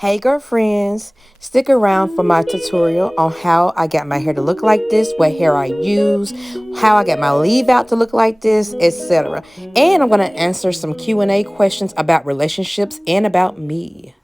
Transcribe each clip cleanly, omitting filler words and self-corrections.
Hey girlfriends, stick around for my tutorial on how I got my hair to look like this, what hair I use, how I got my leave out to look like this, etc. And I'm going to answer some Q&A questions about relationships and about me.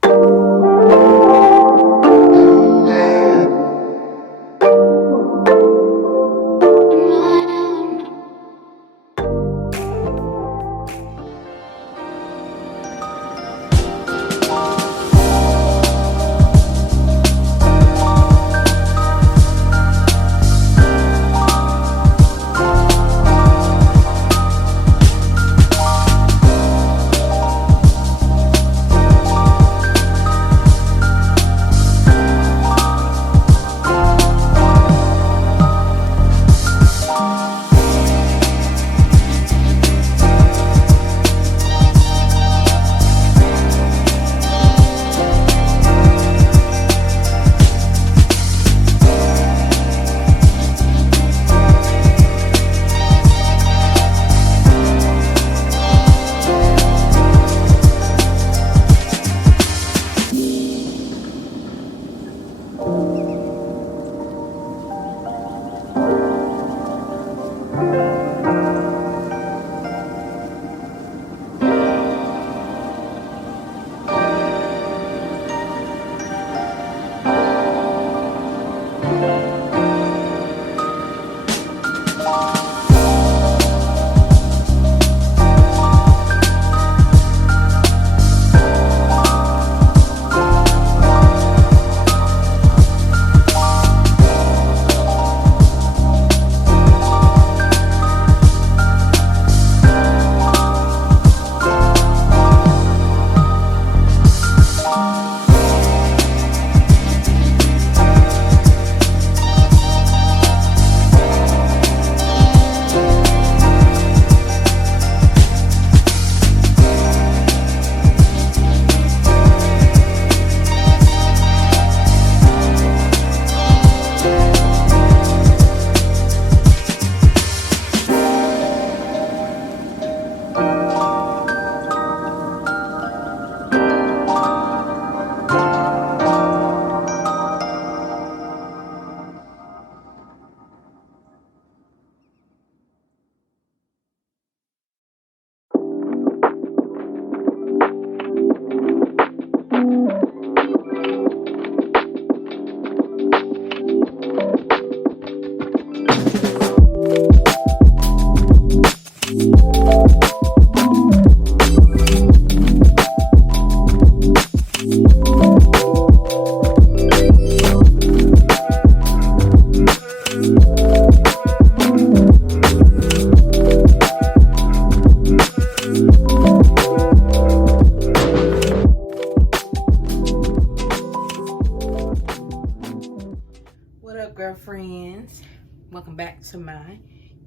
What up, girlfriends? Welcome back to my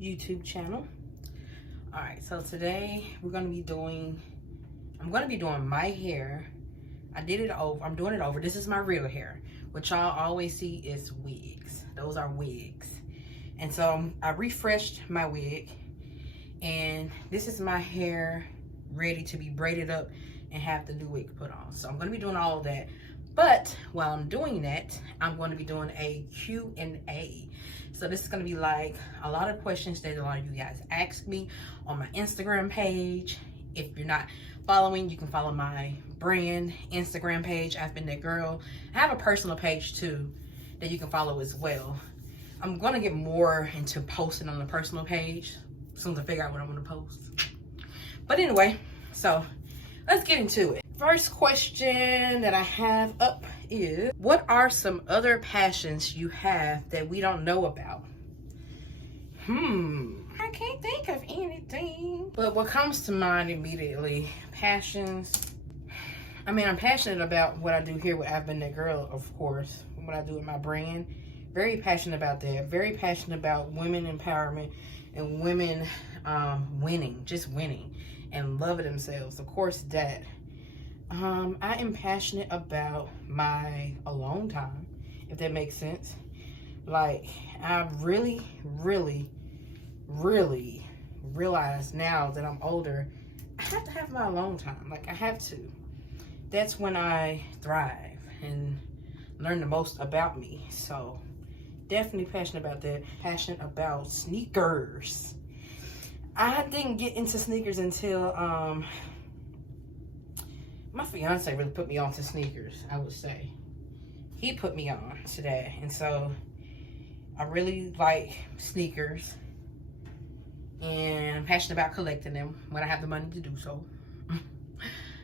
YouTube channel. All right, so today I'm going to be doing my hair. I did it over. I'm doing it over. This is my real hair. What y'all always see is wigs. Those are wigs. And so I refreshed my wig, and this is my hair ready to be braided up and have the new wig put on. So I'm going to be doing all of that. But while I'm doing that, I'm going to be doing a Q&A. So this is going to be like a lot of questions that a lot of you guys asked me on my Instagram page. If you're not following, you can follow my brand Instagram page, I've Been That Girl. I have a personal page too that you can follow as well. I'm going to get more into posting on the personal page as soon as I figure out what I'm going to post. But anyway, so let's get into it. First question that I have up is, what are some other passions you have that we don't know about? I can't think of anything. But what comes to mind immediately, passions. I mean, I'm passionate about what I do here with I've Been That Girl, of course. What I do with my brand. Very passionate about that. Very passionate about women empowerment and women winning and loving themselves. Of course, that. I am passionate about my alone time, if that makes sense. Like, I really realize now that I'm older, I have to have my alone time. Like, I have to. That's when I thrive. and learn the most about me. So definitely passionate about that. Passionate about sneakers. I didn't get into sneakers until my fiance really put me on to sneakers, I would say. He put me on to that. And so I really like sneakers. And I'm passionate about collecting them when I have the money to do so.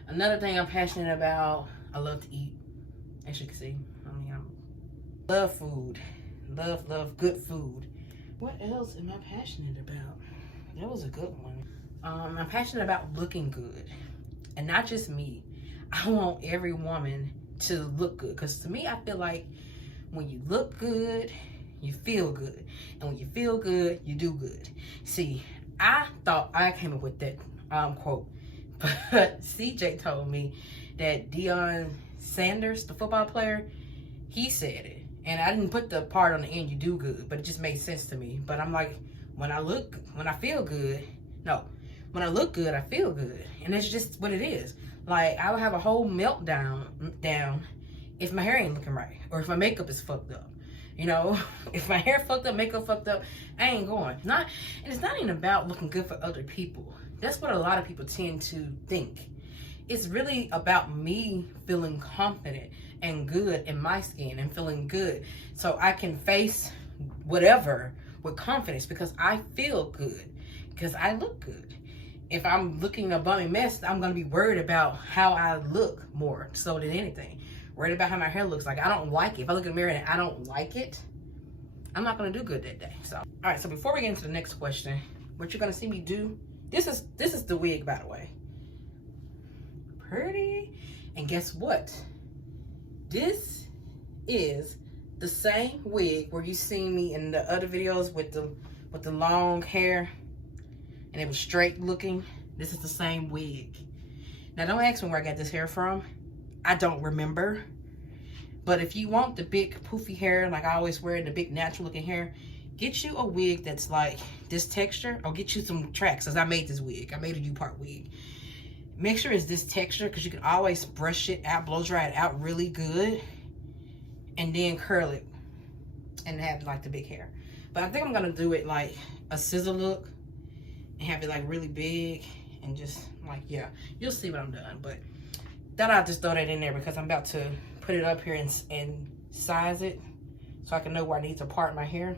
Another thing I'm passionate about, I love to eat. As you can see, I love food. Love good food. What else am I passionate about? That was a good one. I'm passionate about looking good. And not just me. I want every woman to look good. Because to me, I feel like when you look good, you feel good. And when you feel good, you do good. See, I thought I came up with that quote. But CJ told me that Deion Sanders, the football player, he said it. And I didn't put the part on the end, you do good. But it just made sense to me. But I'm like, when I feel good, when I look good, I feel good. And that's just what it is. Like, I would have a whole meltdown if my hair ain't looking right. Or if my makeup is fucked up. You know, if my hair fucked up, makeup fucked up, I ain't going. And it's not even about looking good for other people. That's what a lot of people tend to think. It's really about me feeling confident and good in my skin and feeling good. So I can face whatever with confidence because I feel good. Because I look good. If I'm looking a bummy mess, I'm going to be worried about how I look more so than anything. Worried about how my hair looks. Like, I don't like it. If I look in the mirror and I don't like it, I'm not going to do good that day. So, all right. So before we get into the next question, what you're going to see me do, this is the wig, by the way. Pretty. And guess what? This is the same wig where you seen me in the other videos with the long hair and it was straight looking. This is the same wig. Now, don't ask me where I got this hair from. I don't remember. But if you want the big poofy hair, like I always wear, the big natural looking hair, get you a wig that's like this texture, or get you some tracks, because I made this wig. I made a U-part wig. Make sure it's this texture, because you can always brush it out, blow dry it out really good, and then curl it and have like the big hair. But I think I'm gonna do it like a scissor look and have it like really big and just like, yeah, you'll see what I'm doing. But that I'll just throw that in there because I'm about to put it up here and size it so I can know where I need to part my hair.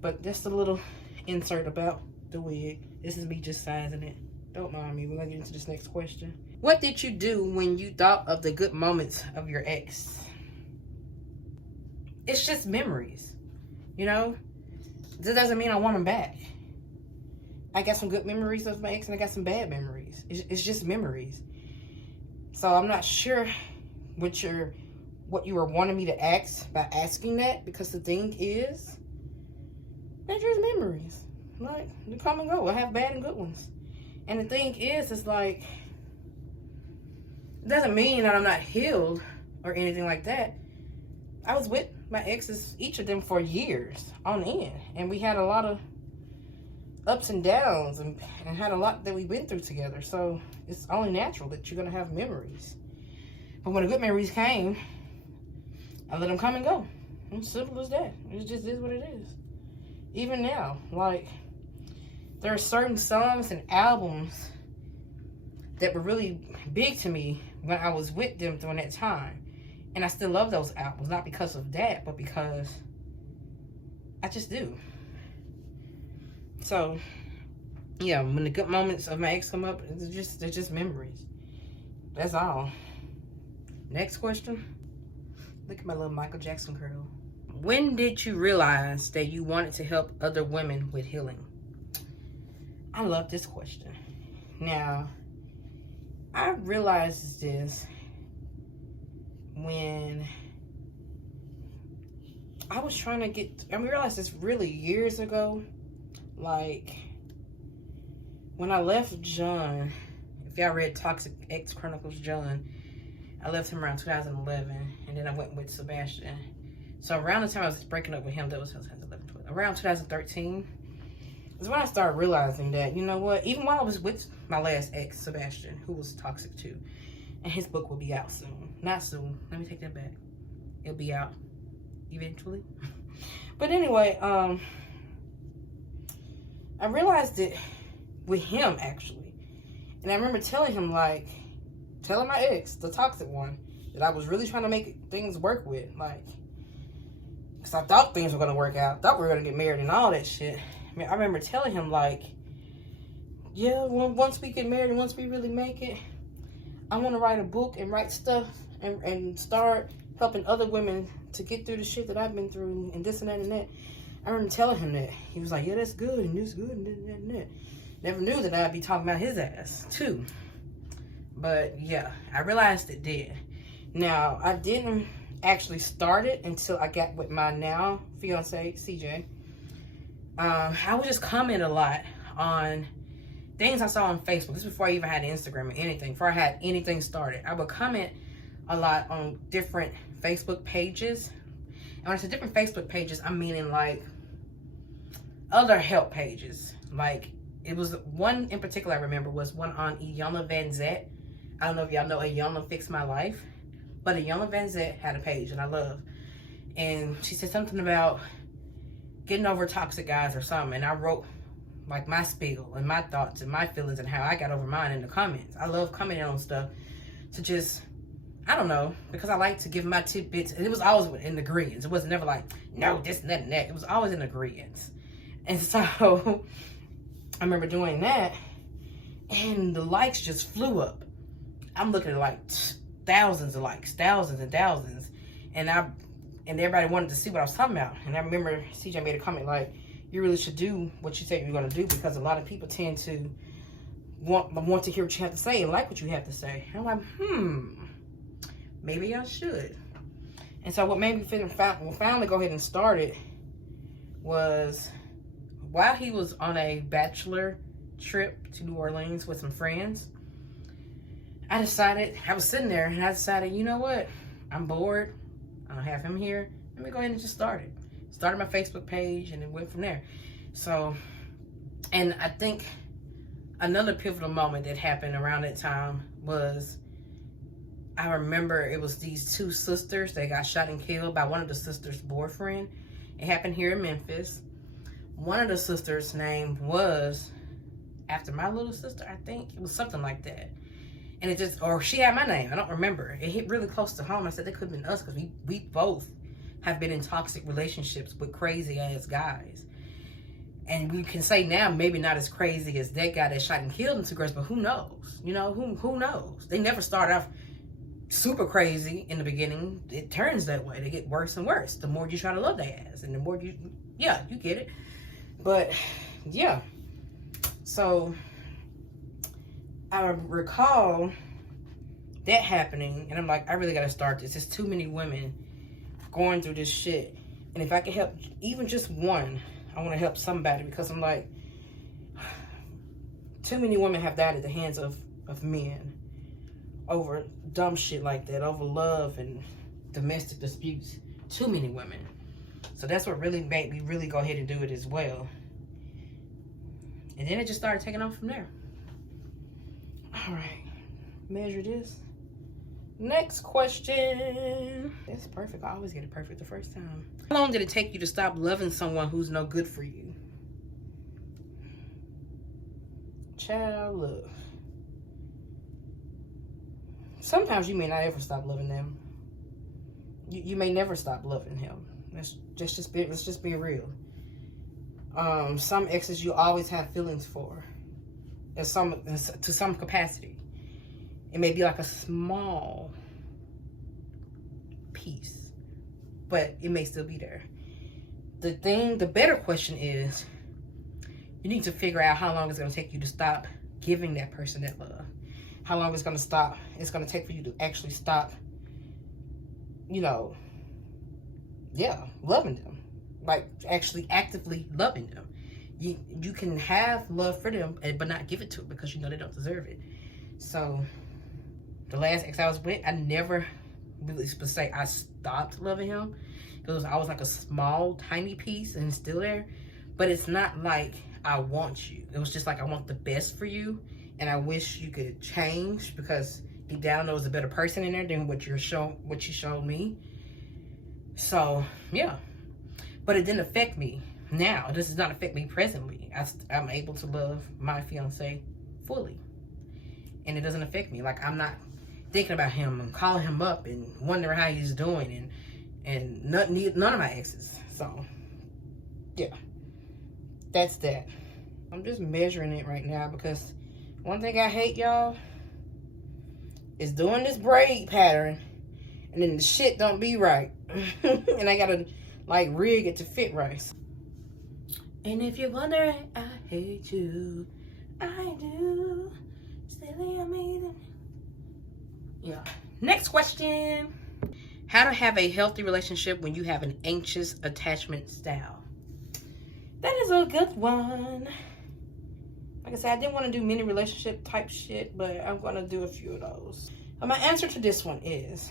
But that's a little insert about the wig. This is me just sizing it. Don't mind me. We're gonna get into this next question. What did you do when you thought of the good moments of your ex? It's just memories, you know? This doesn't mean I want them back. I got some good memories of my ex and I got some bad memories. It's just memories. So I'm not sure what you were wanting me to ask by asking that, because the thing is, they're just memories. Like, they come and go. I have bad and good ones. And the thing is, it's like, it doesn't mean that I'm not healed or anything like that. I was with my exes, each of them, for years on end. And we had a lot of ups and downs and had a lot that we went through together. So it's only natural that you're going to have memories. But when the good memories came, I let them come and go. It's simple as that. It just is what it is. Even now, like, there are certain songs and albums that were really big to me when I was with them during that time. And I still love those albums, not because of that, but because I just do. So, yeah, when the good moments of my ex come up, they're just memories. That's all. Next question. Look at my little Michael Jackson curl. When did you realize that you wanted to help other women with healing? I love this question. Now, I realized this when I was trying to get, I realized this really years ago. Like, when I left John, if y'all read Toxic Ex Chronicles John, I left him around 2011, and then I went with Sebastian. So around the time I was breaking up with him, that was 2011, 12. Around 2013 is when I started realizing that, you know what, even while I was with my last ex, Sebastian, who was toxic too, And his book will be out soon. Not soon. Let me take that back. It'll be out eventually. But anyway, I realized it with him, actually. And I remember telling him, like, telling my ex, the toxic one, that I was really trying to make things work with. Like, because I thought things were going to work out. Thought we were going to get married and all that shit. I mean, I remember telling him, like, yeah, once we get married and once we really make it, I want to write a book and write stuff and start helping other women to get through the shit that I've been through and this and that and that. I remember telling him that. He was like, yeah, that's good and this good and that and that. Never knew that I'd be talking about his ass, too. But, yeah, I realized it did. Now, I didn't actually start it until I got with my now fiance, CJ. I would just comment a lot on things I saw on Facebook. This is before I even had Instagram or anything. Before I had anything started. I would comment a lot on different Facebook pages. And when I say different Facebook pages, I'm meaning like other help pages. Like, it was one in particular I remember was one on Iyanla Vanzette. I don't know if y'all know Iyanla Fix My Life. But Iyanla Vanzette had a page and I love. And she said something about getting over toxic guys or something. And I wrote like my spiel and my thoughts and my feelings and how I got over mine in the comments. I love commenting on stuff to just, I don't know, because I like to give my tidbits. And it was always in agreeance. It was never like, no, this and that and that. It was always in agreeance. And so I remember doing that and the likes just flew up. I'm looking at like thousands of likes, thousands and thousands. And everybody wanted to see what I was talking about. And I remember CJ made a comment like, you really should do what you said you're going to do, because a lot of people tend to want to hear what you have to say and like what you have to say. And I'm like, maybe I should. And so what made me finally go ahead and start it was while he was on a bachelor trip to New Orleans with some friends, I was sitting there and I decided, you know what? I'm bored. I don't have him here. Let me go ahead and just start it. Started my Facebook page and it went from there. So, and I think another pivotal moment that happened around that time was, I remember it was these two sisters. They got shot and killed by one of the sisters' boyfriend. It happened here in Memphis. One of the sisters' name was after my little sister, I think. It was something like that. And it just, or she had my name. I don't remember. It hit really close to home. I said, that could have been us, because we both have been in toxic relationships with crazy ass guys. And we can say now, maybe not as crazy as that guy that shot and killed them two girls, but who knows? You know, who knows? They never start off super crazy in the beginning. It turns that way. They get worse and worse. The more you try to love their ass, and the more you get it. But yeah. So I recall that happening, and I'm like, I really got to start this. There's too many women going through this shit. And if I can help even just one, I want to help somebody, because I'm like, too many women have died at the hands of men over dumb shit like that, over love and domestic disputes. Too many women. So that's what really made me really go ahead and do it as well. And then it just started taking off from there. All right, measure this. Next question. That's perfect. I always get it perfect the first time. How long did it take you to stop loving someone who's no good for you? Child, look. Sometimes you may not ever stop loving them. You may never stop loving him. Let's just be real. Some exes you always have feelings for, to some capacity. It may be like a small piece, but it may still be there. The better question is, you need to figure out how long it's going to take you to stop giving that person that love. How long it's going to take for you to actually stop, loving them. Like, actually actively loving them. You can have love for them, but not give it to them because you know they don't deserve it. So, the last ex I was with, I never really say I stopped loving him. It was always like a small, tiny piece, and it's still there. But it's not like I want you. It was just like, I want the best for you, and I wish you could change, because deep down there was a better person in there than what you showed me. So yeah, but it didn't affect me. Now this does not affect me presently. I'm able to love my fiance fully, and it doesn't affect me. Like, I'm not thinking about him and calling him up and wondering how he's doing, and none of my exes. So yeah, that's that. I'm just measuring it right now, because one thing I hate, y'all, is doing this braid pattern and then the shit don't be right. And I gotta like rig it to fit right. And if you're wondering, I hate you, I do. Silly, amazing. Yeah. Next question. How to have a healthy relationship when you have an anxious attachment style. That is a good one. Like I said, I didn't want to do many relationship type shit, but I'm going to do a few of those. But my answer to this one is,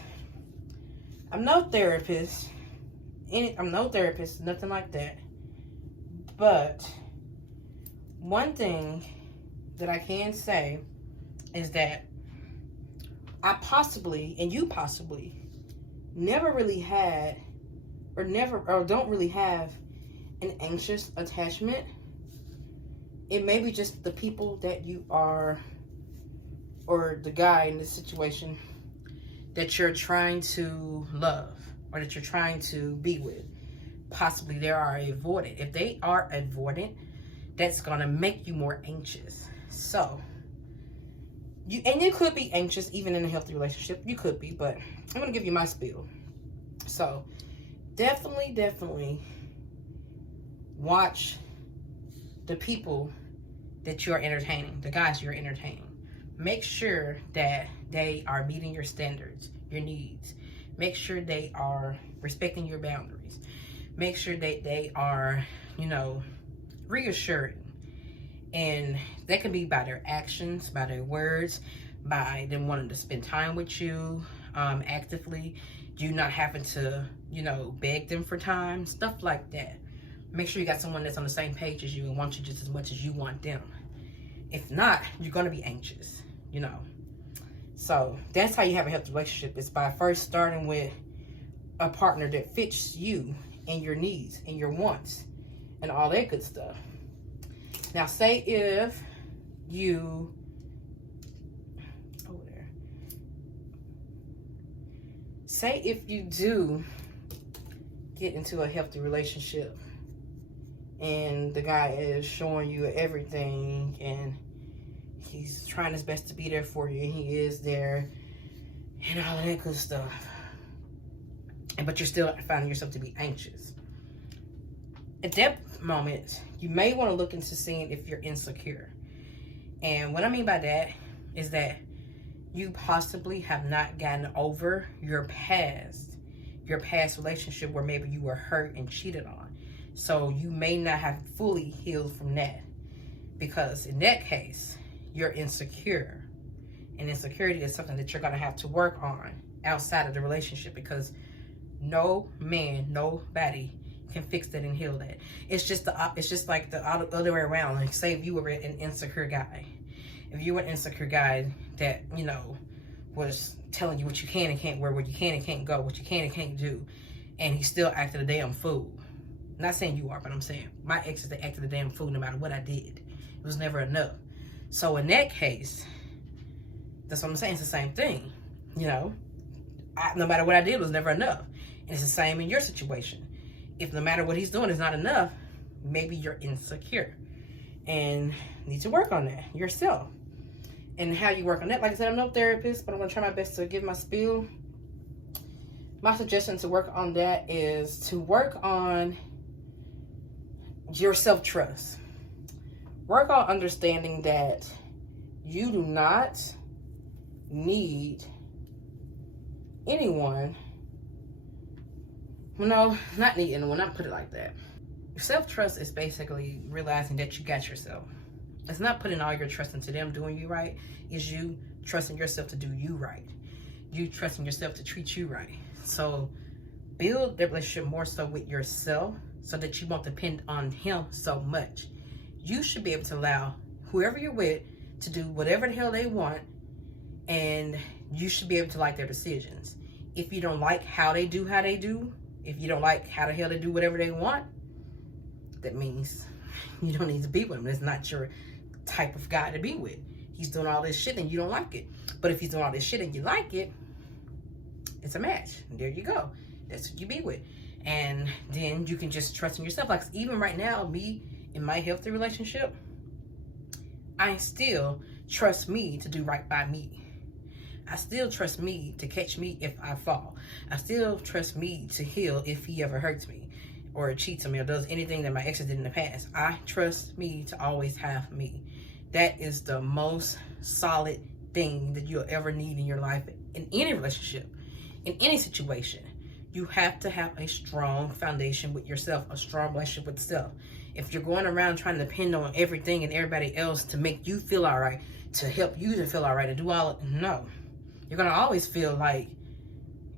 I'm no therapist. Nothing like that. But one thing that I can say is that I possibly, and you possibly, never really had, or don't really have an anxious attachment. It may be just the people that you are, or the guy in this situation that you're trying to love, or that you're trying to be with. Possibly they are avoidant. If they are avoidant, that's gonna make you more anxious. So you could be anxious even in a healthy relationship. You could be, but I'm gonna give you my spiel. So definitely watch the people that you're entertaining, the guys you're entertaining. Make sure that they are meeting your standards, your needs. Make sure they are respecting your boundaries. Make sure that they are, reassuring. And that can be by their actions, by their words, by them wanting to spend time with you actively. You not having to, beg them for time, stuff like that. Make sure you got someone that's on the same page as you and wants you just as much as you want them. If not, you're going to be anxious, So that's how you have a healthy relationship, is by first starting with a partner that fits you and your needs and your wants and all that good stuff. Now, say if you, say if you do get into a healthy relationship and the guy is showing you everything and he's trying his best to be there for you, and he is there and all of that good stuff, but you're still finding yourself to be anxious. At that moment, you may want to look into seeing if you're insecure. And what I mean by that is that you possibly have not gotten over your past relationship where maybe you were hurt and cheated on. So you may not have fully healed from that, because in that case, you're insecure. And insecurity is something that you're going to have to work on outside of the relationship, because no man, nobody can fix that and heal that. It's just like the other way around. Like, say if you were an insecure guy. If you were an insecure guy that, was telling you what you can and can't wear, where you can and can't go, what you can and can't do, and he still acted a damn fool. Not saying you are, but I'm saying my exes, they acted a damn fool no matter what I did. It was never enough. So in that case, that's what I'm saying. It's the same thing. No matter what I did, it was never enough. And it's the same in your situation. If no matter what he's doing is not enough, maybe you're insecure and need to work on that yourself. And how you work on that, like I said, I'm no therapist, but I'm going to try my best to give my spiel. My suggestion to work on that is to work on your self-trust. Work on understanding that you do not need anyone. No, not need anyone, not put it like that. Self-trust is basically realizing that you got yourself. It's not putting all your trust into them doing you right. It's you trusting yourself to do you right. You trusting yourself to treat you right. So build that relationship more so with yourself, so that you won't depend on him so much. You should be able to allow whoever you're with to do whatever the hell they want, and you should be able to like their decisions. If you don't like how they do, if you don't like how the hell they do whatever they want, that means you don't need to be with him. It's not your type of guy to be with. He's doing all this shit and you don't like it. But if he's doing all this shit and you like it, it's a match. And there you go. That's what you be with. And then you can just trust in yourself. Like even right now, me in my healthy relationship, I still trust me to do right by me. I still trust me to catch me if I fall. I still trust me to heal if he ever hurts me or cheats on me or does anything that my exes did in the past. I trust me to always have me. That is the most solid thing that you'll ever need in your life, in any relationship, in any situation. You have to have a strong foundation with yourself, a strong relationship with self. If you're going around trying to depend on everything and everybody else to make you feel all right, to help you to feel all right, to do all, no. You're going to always feel like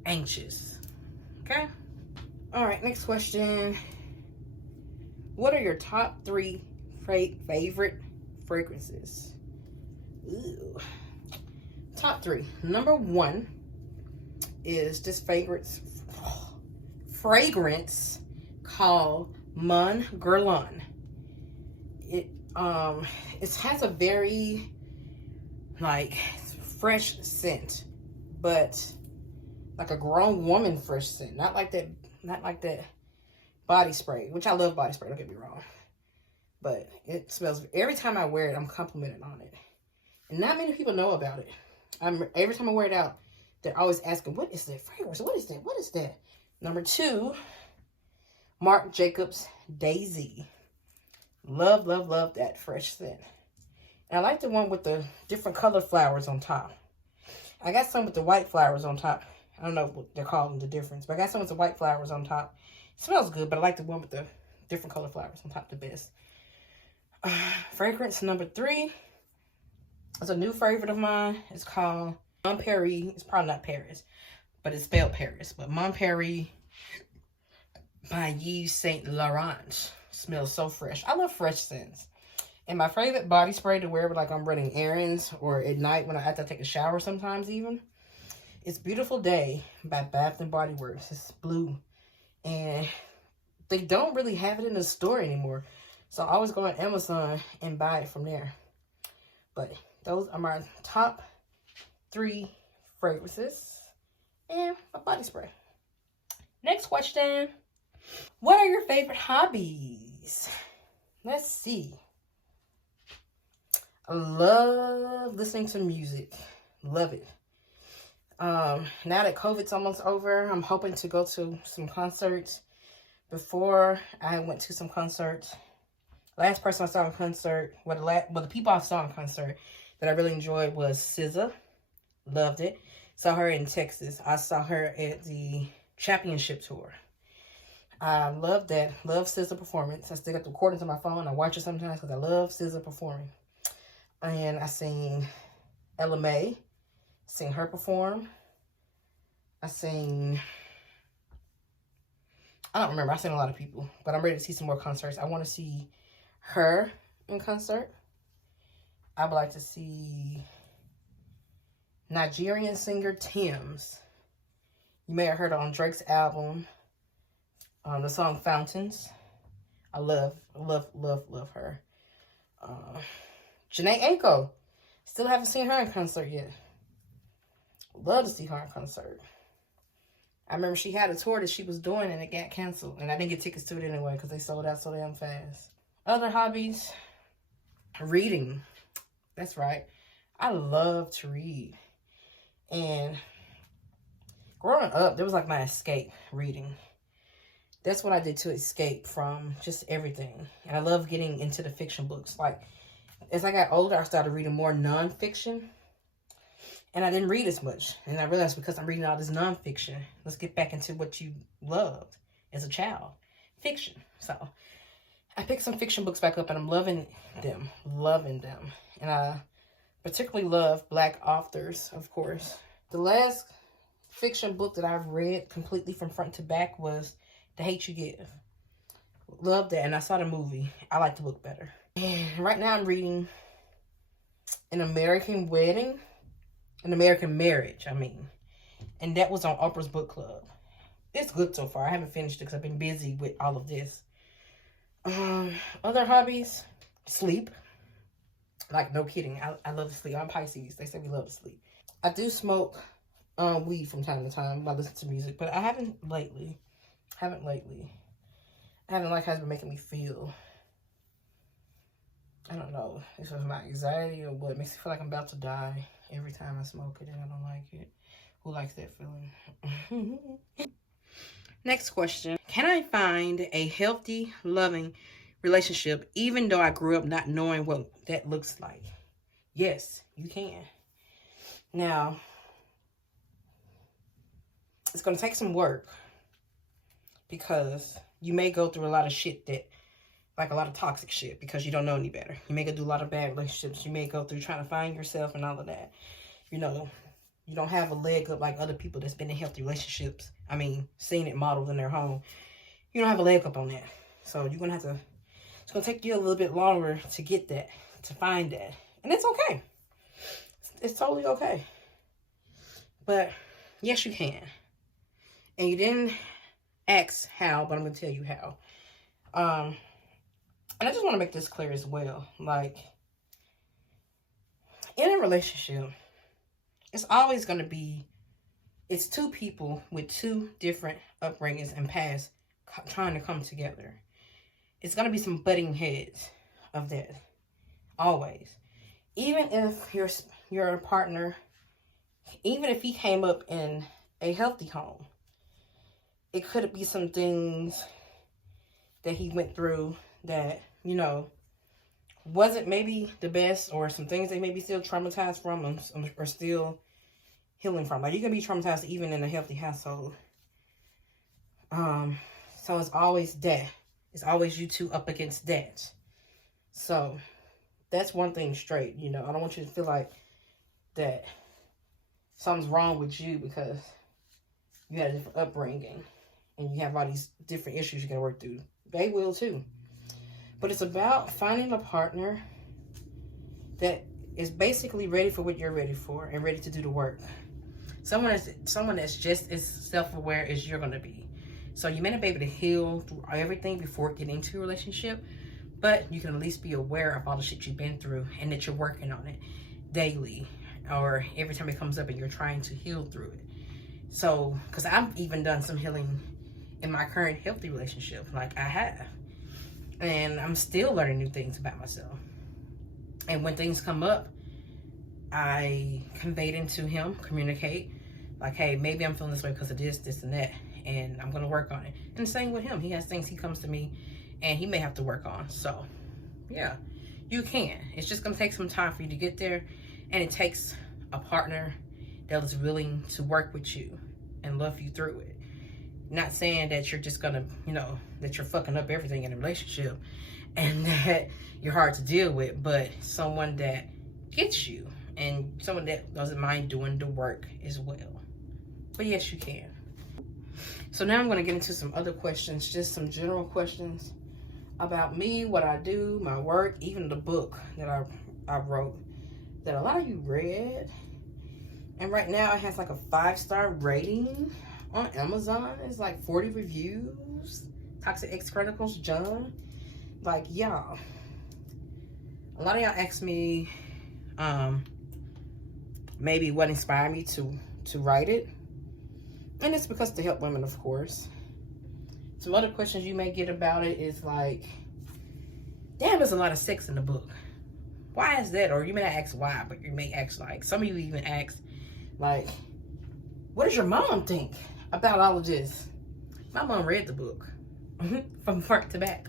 anxious. Okay? All right, next question. What are your top 3 favorite fragrances? Ooh. Top 3. Number 1 is this fragrance called Mon Guerlain. It has a very like fresh scent, but like a grown woman fresh scent. Not like that body spray, which I love body spray, don't get me wrong. But it smells, every time I wear it, I'm complimented on it. And not many people know about it. Every time I wear it out, they're always asking, what is that fragrance? What is that? What is that? Number 2, Marc Jacobs Daisy. Love, love, love that fresh scent. And I like the one with the different color flowers on top. I got some with the white flowers on top. I don't know what they're calling the difference, but I got some with the white flowers on top. It smells good, but I like the one with the different color flowers on top the best. Fragrance number 3 is a new favorite of mine. It's called Mon Paris. It's probably not Paris, but it's spelled Paris. But Mon Paris by Yves Saint Laurent. Smells so fresh. I love fresh scents. And my favorite body spray to wear like I'm running errands or at night when I have to take a shower sometimes even, it's Beautiful Day by Bath & Body Works. It's blue. And they don't really have it in the store anymore. So I always go on Amazon and buy it from there. But those are my top 3 fragrances and a body spray. Next question. What are your favorite hobbies? Let's see. I love listening to music. Love it. Now that COVID's almost over, I'm hoping to go to some concerts. Before I went to some concerts, last person I saw in concert, the people I saw in concert that I really enjoyed was SZA. Loved it. Saw her in Texas. I saw her at the championship tour. I love that. Love SZA performance. I still got the recordings on my phone. I watch it sometimes because I love SZA performing. And I sing Ella Mai. Sing her perform. I don't remember. I sing a lot of people. But I'm ready to see some more concerts. I want to see her in concert. I would like to see Nigerian singer Tems. You may have heard her on Drake's album. The song Fountains. I love her. Janae Aiko. Still haven't seen her in concert yet. Love to see her in concert. I remember she had a tour that she was doing and it got canceled. And I didn't get tickets to it anyway because they sold out so damn fast. Other hobbies. Reading. That's right. I love to read. And growing up, there was like my escape reading. That's what I did to escape from just everything. And I love getting into the fiction books. Like, as I got older, I started reading more nonfiction. And I didn't read as much. And I realized because I'm reading all this nonfiction, let's get back into what you loved as a child. Fiction. So, I picked some fiction books back up and I'm loving them. Loving them. And I particularly love Black authors, of course. The last fiction book that I've read completely from front to back was The Hate You Give. Love that. And I saw the movie. I like the book better. And right now I'm reading An American Wedding An American Marriage, I mean. And that was on Oprah's book club. It's good so far. I haven't finished it because I've been busy with all of this. Other hobbies, sleep. Like, no kidding. I love to sleep. I'm Pisces. They say we love to sleep. I do smoke weed from time to time. I listen to music, but I haven't lately. I haven't like how it's been making me feel. I don't know. It's just my anxiety or what. It makes me feel like I'm about to die every time I smoke it, and I don't like it. Who likes that feeling? Next question. Can I find a healthy, loving relationship even though I grew up not knowing what that looks like? Yes, you can. Now, it's going to take some work because you may go through a lot of shit that, like a lot of toxic shit, because you don't know any better. You may go through a lot of bad relationships. You may go through trying to find yourself and all of that. You know, you don't have a leg up like other people that's been in healthy relationships. I mean, seen it modeled in their home. You don't have a leg up on that. So you're going to have to, it's going to take you a little bit longer to get that, to find that. And it's okay. It's totally okay. But yes, you can. And you didn't ask how, but I'm going to tell you how. And I just want to make this clear as well. Like, in a relationship, it's always going to be, it's two people with two different upbringings and pasts trying to come together. It's going to be some butting heads of that. Always. Even if your partner, even if he came up in a healthy home, it could be some things that he went through that, you know, wasn't maybe the best, or some things they may be still traumatized from or still healing from. Like, you can be traumatized even in a healthy household. So it's always that. It's always you two up against that. So that's one thing straight. You know, I don't want you to feel like that something's wrong with you because you had a different upbringing and you have all these different issues you gotta work through. They will too. But it's about finding a partner that is basically ready for what you're ready for and ready to do the work. Someone that's just as self-aware as you're gonna be. So you may not be able to heal through everything before getting into a relationship, but you can at least be aware of all the shit you've been through and that you're working on it daily or every time it comes up and you're trying to heal through it. So, because I've even done some healing in my current healthy relationship, like I have. And I'm still learning new things about myself. And when things come up, I convey it into him, communicate. Like, hey, maybe I'm feeling this way because of this, this, and that. And I'm going to work on it. And the same with him. He has things he comes to me and he may have to work on. So, yeah, you can. It's just going to take some time for you to get there. And it takes a partner that is willing to work with you and love you through it. Not saying that you're just going to, you know, that you're fucking up everything in a relationship and that you're hard to deal with, but someone that gets you and someone that doesn't mind doing the work as well. But yes, you can. So now I'm going to get into some other questions, just some general questions about me, what I do, my work, even the book that I wrote that a lot of you read. And right now it has like a 5-star rating on Amazon. It's like 40 reviews. Toxic Ex Chronicles, John. Like, y'all. A lot of y'all ask me maybe what inspired me to write it. And it's because to help women, of course. Some other questions you may get about it is like, damn, there's a lot of sex in the book. Why is that? Or you may not ask why, but you may ask, like, some of you even ask, like, what does your mom think about all of this? My mom read the book from front to back.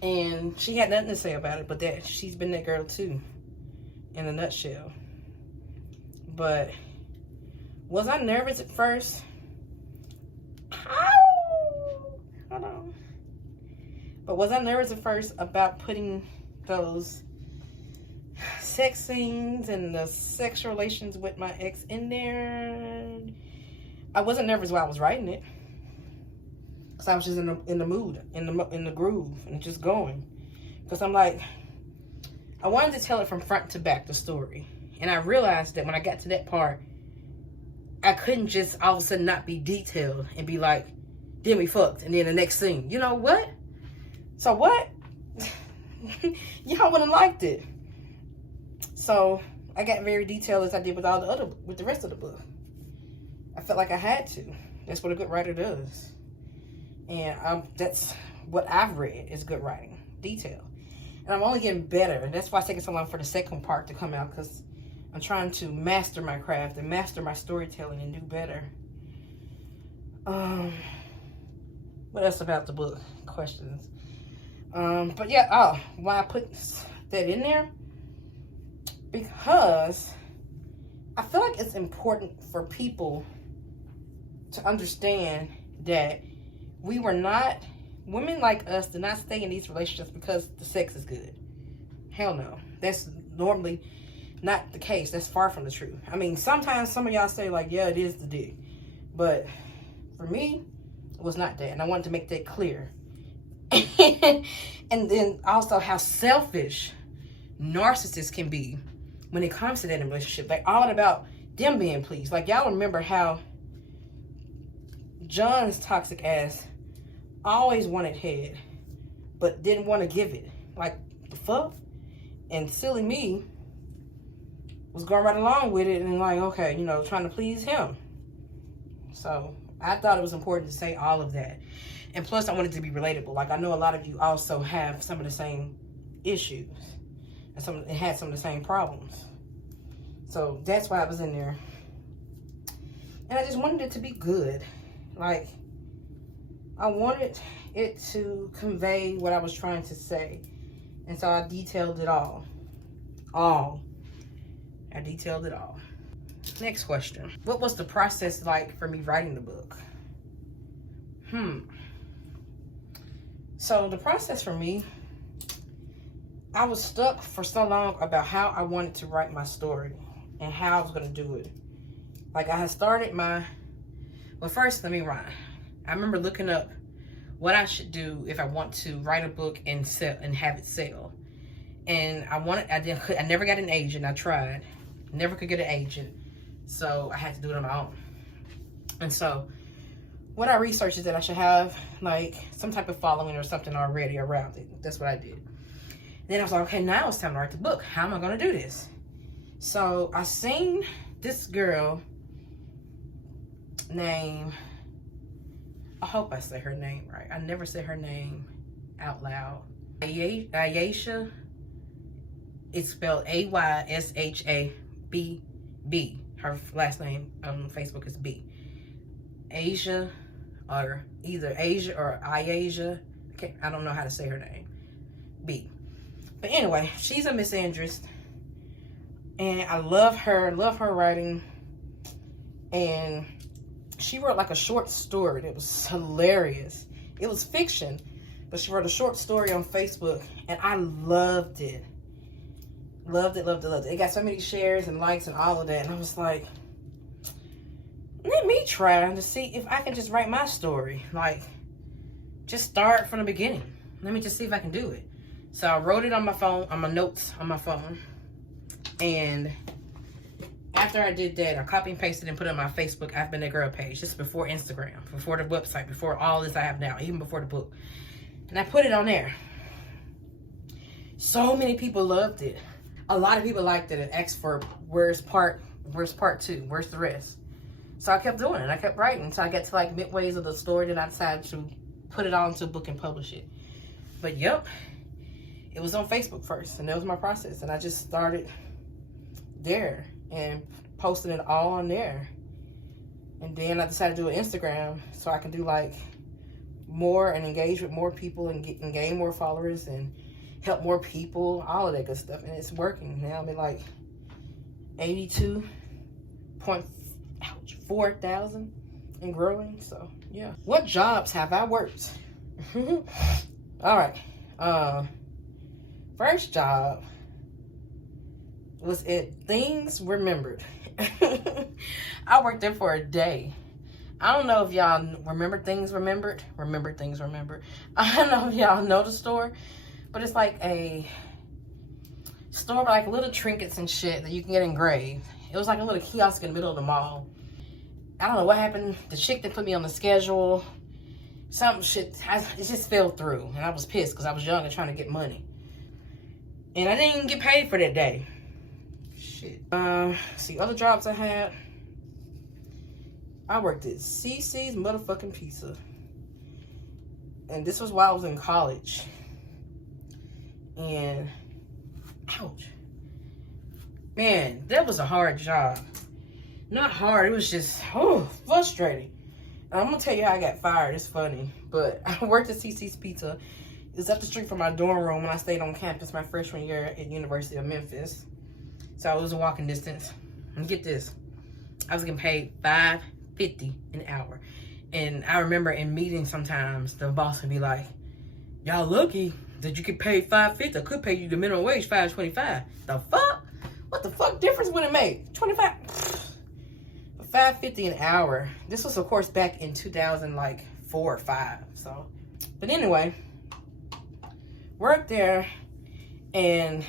And she had nothing to say about it, but that she's been that girl too, in a nutshell. But was I nervous at first? Hold on. But was I nervous at first about putting those sex scenes and the sexual relations with my ex in there? I wasn't nervous while I was writing it, because I was just in the mood, in the groove, and just going. Because I'm like, I wanted to tell it from front to back, the story. And I realized that when I got to that part, I couldn't just all of a sudden not be detailed and be like, then we fucked, and then the next scene. You know what? So what? Y'all wouldn't have liked it. So I got very detailed as I did with the rest of the book. I felt like I had to. That's what a good writer does. And that's what I've read is good writing, detail. And I'm only getting better. That's why it's taking so long for the second part to come out, because I'm trying to master my craft and master my storytelling and do better. What else about the book? Questions. But yeah, why I put that in there? Because I feel like it's important for people to understand that women like us do not stay in these relationships because the sex is good. Hell no. That's normally not the case. That's far from the truth. I mean, sometimes some of y'all say like, yeah, it is the dick. But for me, it was not that. And I wanted to make that clear. And then also how selfish narcissists can be when it comes to that in relationship. Like all about them being pleased. Like y'all remember how John's toxic ass always wanted head, but didn't want to give it. Like, the fuck? And silly me was going right along with it and like, okay, you know, trying to please him. So I thought it was important to say all of that. And plus I wanted to be relatable. Like I know a lot of you also have some of the same issues and had some of the same problems. So that's why I was in there. And I just wanted it to be good. Like, I wanted it to convey what I was trying to say. And so I detailed it all. I detailed it all. Next question. What was the process like for me writing the book? So the process for me, I was stuck for so long about how I wanted to write my story and how I was going to do it. Like I had started well, first let me rhyme. I remember looking up what I should do if I want to write a book and sell and have it sell. And I never got an agent. I tried. Never could get an agent. So I had to do it on my own. And so what I researched is that I should have like some type of following or something already around it. That's what I did. Then I was like, okay, now it's time to write the book. How am I going to do this? So I seen this girl named, I hope I say her name right. I never say her name out loud. Ayesha. It's spelled A-Y-S-H-A-B-B. Her last name on Facebook is B. Asia, or either Asia or Iasia. Okay, I don't know how to say her name. B. But anyway, she's a misandrist. And I love her writing. And she wrote like a short story that was hilarious. It was fiction, but she wrote a short story on Facebook, and I loved it. Loved it, loved it, loved it. It got so many shares and likes and all of that, and I was like, let me try to see if I can just write my story. Like, just start from the beginning. Let me just see if I can do it. So I wrote it on my phone, on my notes on my phone, and after I did that, I copy and pasted and put it on my Facebook I've Been That Girl page. This is before Instagram, before the website, before all this I have now, even before the book. And I put it on there. So many people loved it. A lot of people liked it and asked for where's part 2, where's the rest. So I kept doing it. I kept writing. So I got to like midways of the story, then I decided to put it all into a book and publish it. But yep, it was on Facebook first, and that was my process. And I just started there and posting it all on there. And then I decided to do an Instagram so I can do like more and engage with more people and gain more followers and help more people, all of that good stuff. And it's working. Now I'm at like 82.4,000 and growing. So yeah. What jobs have I worked? All right. First job was at Things Remembered. I worked there for a day. I don't know if y'all remember Things Remembered. Things Remembered. I don't know if y'all know the store, but it's like a store with like little trinkets and shit that you can get engraved. It was like a little kiosk in the middle of the mall. I don't know what happened. The chick that put me on the schedule, some shit, it just fell through. And I was pissed because I was young and trying to get money. And I didn't even get paid for that day. Shit. See, other jobs I had. I worked at CC's motherfucking Pizza. And this was while I was in college. And, ouch. Man, that was a hard job. Not hard, it was just, frustrating. And I'm gonna tell you how I got fired. It's funny. But I worked at CC's Pizza. It's up the street from my dorm room when I stayed on campus my freshman year at University of Memphis. So it was a walking distance. And get this. I was getting paid $5.50 an hour. And I remember in meetings sometimes, the boss would be like, y'all lucky that you get paid $5.50. I could pay you the minimum wage, $5.25. The fuck? What the fuck difference would it make? 25? $5.50 an hour. This was, of course, back in 2004 or 5. So, but anyway, worked there, and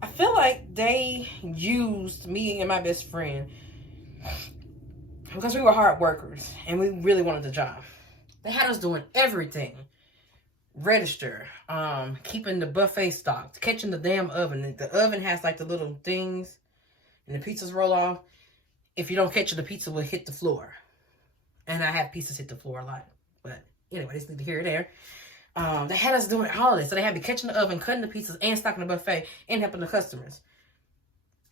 I feel like they used me and my best friend because we were hard workers and we really wanted the job. They had us doing everything. Register, keeping the buffet stocked, catching the damn oven. The oven has like the little things and the pizzas roll off. If you don't catch it, the pizza will hit the floor. And I have pizzas hit the floor a lot. But anyway, just need to hear it there. They had us doing all this. So they had me catching the oven, cutting the pizzas, and stocking the buffet, and helping the customers.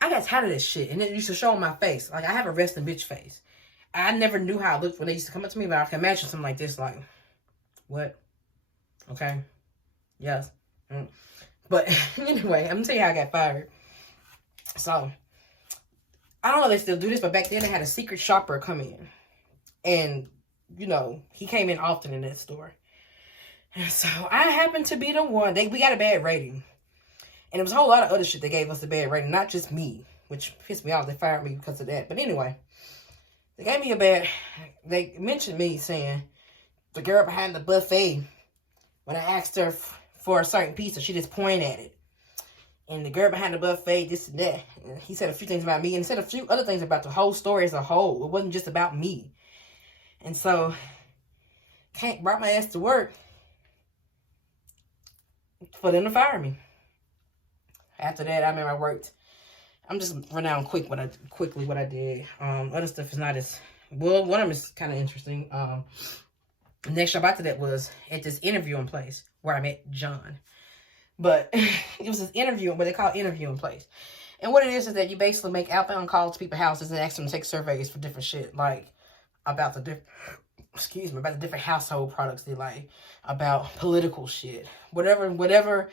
I got tired of this shit. And it used to show on my face. Like, I have a resting bitch face. I never knew how it looked when they used to come up to me, but I can imagine something like this. Like, what? Okay. Yes. But anyway, I'm going to tell you how I got fired. So, I don't know if they still do this, but back then they had a secret shopper come in. And, you know, he came in often in that store. And so, I happened to be the one. We got a bad rating. And there was a whole lot of other shit they gave us a bad rating. Not just me, which pissed me off. They fired me because of that. But anyway, they gave me a bad... They mentioned me saying, the girl behind the buffet, when I asked her for a certain pizza, she just pointed at it. And the girl behind the buffet, this and that. And he said a few things about me. And he said a few other things about the whole story as a whole. It wasn't just about me. And so, brought my ass to work for them to fire me. After that, I remember I worked. I'm just run down quickly what I did. Other stuff is not as... Well, one of them is kind of interesting. The next job after that was at this interviewing place where I met John. But it was this interview, what they call interviewing place. And what it is that you basically make outbound calls to people's houses and ask them to take surveys for different shit. Like, about the different household products they like. About political shit. Whatever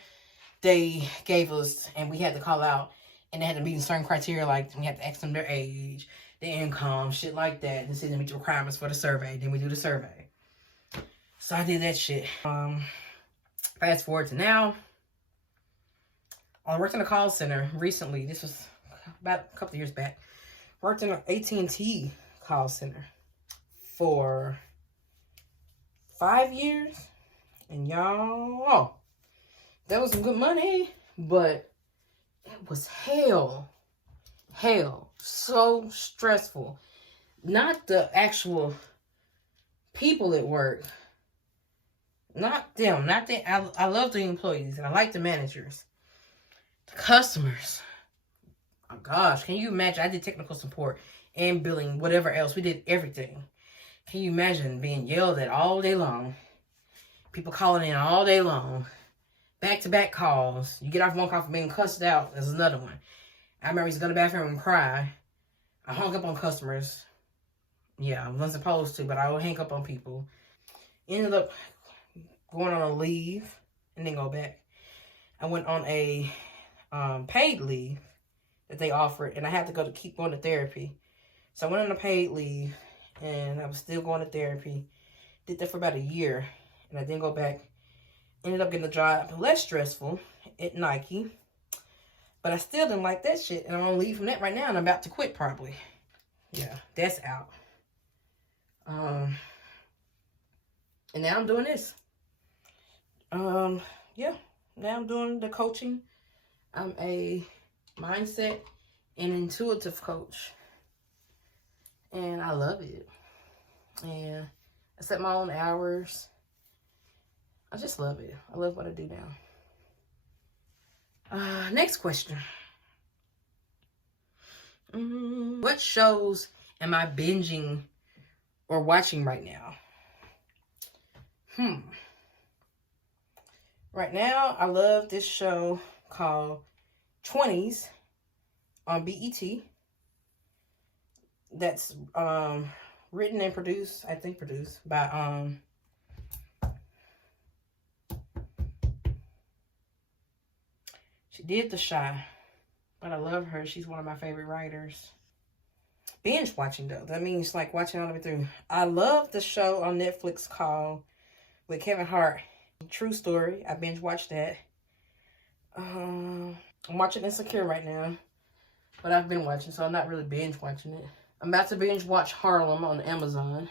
they gave us, and we had to call out. And they had to meet certain criteria, like we had to ask them their age, their income, shit like that. And see them meet the requirements for the survey. Then we do the survey. So I did that shit. Fast forward to now. I worked in a call center recently. This was about a couple of years back. Worked in an AT&T call center for 5 years. And y'all, that was some good money. But it was hell. Hell. So stressful. Not the actual people at work. Not them. Not the... I love the employees. And I like the managers. The customers. Oh gosh. Can you imagine? I did technical support and billing. Whatever else. We did everything. Can you imagine being yelled at all day long? People calling in all day long. Back-to-back calls. You get off one call for being cussed out. There's another one. I remember I used to go to the bathroom and cry. I hung up on customers. Yeah, I wasn't supposed to, but I would hang up on people. Ended up going on a leave and then go back. I went on a paid leave that they offered, and I had to keep going to therapy. So I went on a paid leave, and I was still going to therapy. Did that for about a year, and I didn't go back. Ended up getting a job less stressful at Nike. But I still didn't like that shit. And I'm going to leave from that right now. And I'm about to quit probably. Yeah, that's out. And now I'm doing this. Yeah. Now I'm doing the coaching. I'm a mindset and intuitive coach. And I love it. And I set my own hours. I just love it. I love what I do now. Next question. What shows am I binging or watching right now? Right now, I love this show called 20s on BET. That's written and produced, I think produced by she did The Shy, but I love her. She's one of my favorite writers. Binge watching though, that means like watching all the way through. I love the show on Netflix called with Kevin Hart, True Story. I binge watched that. I'm watching Insecure right now, but I've been watching, so I'm not really binge watching it. I'm about to binge watch Harlem on Amazon.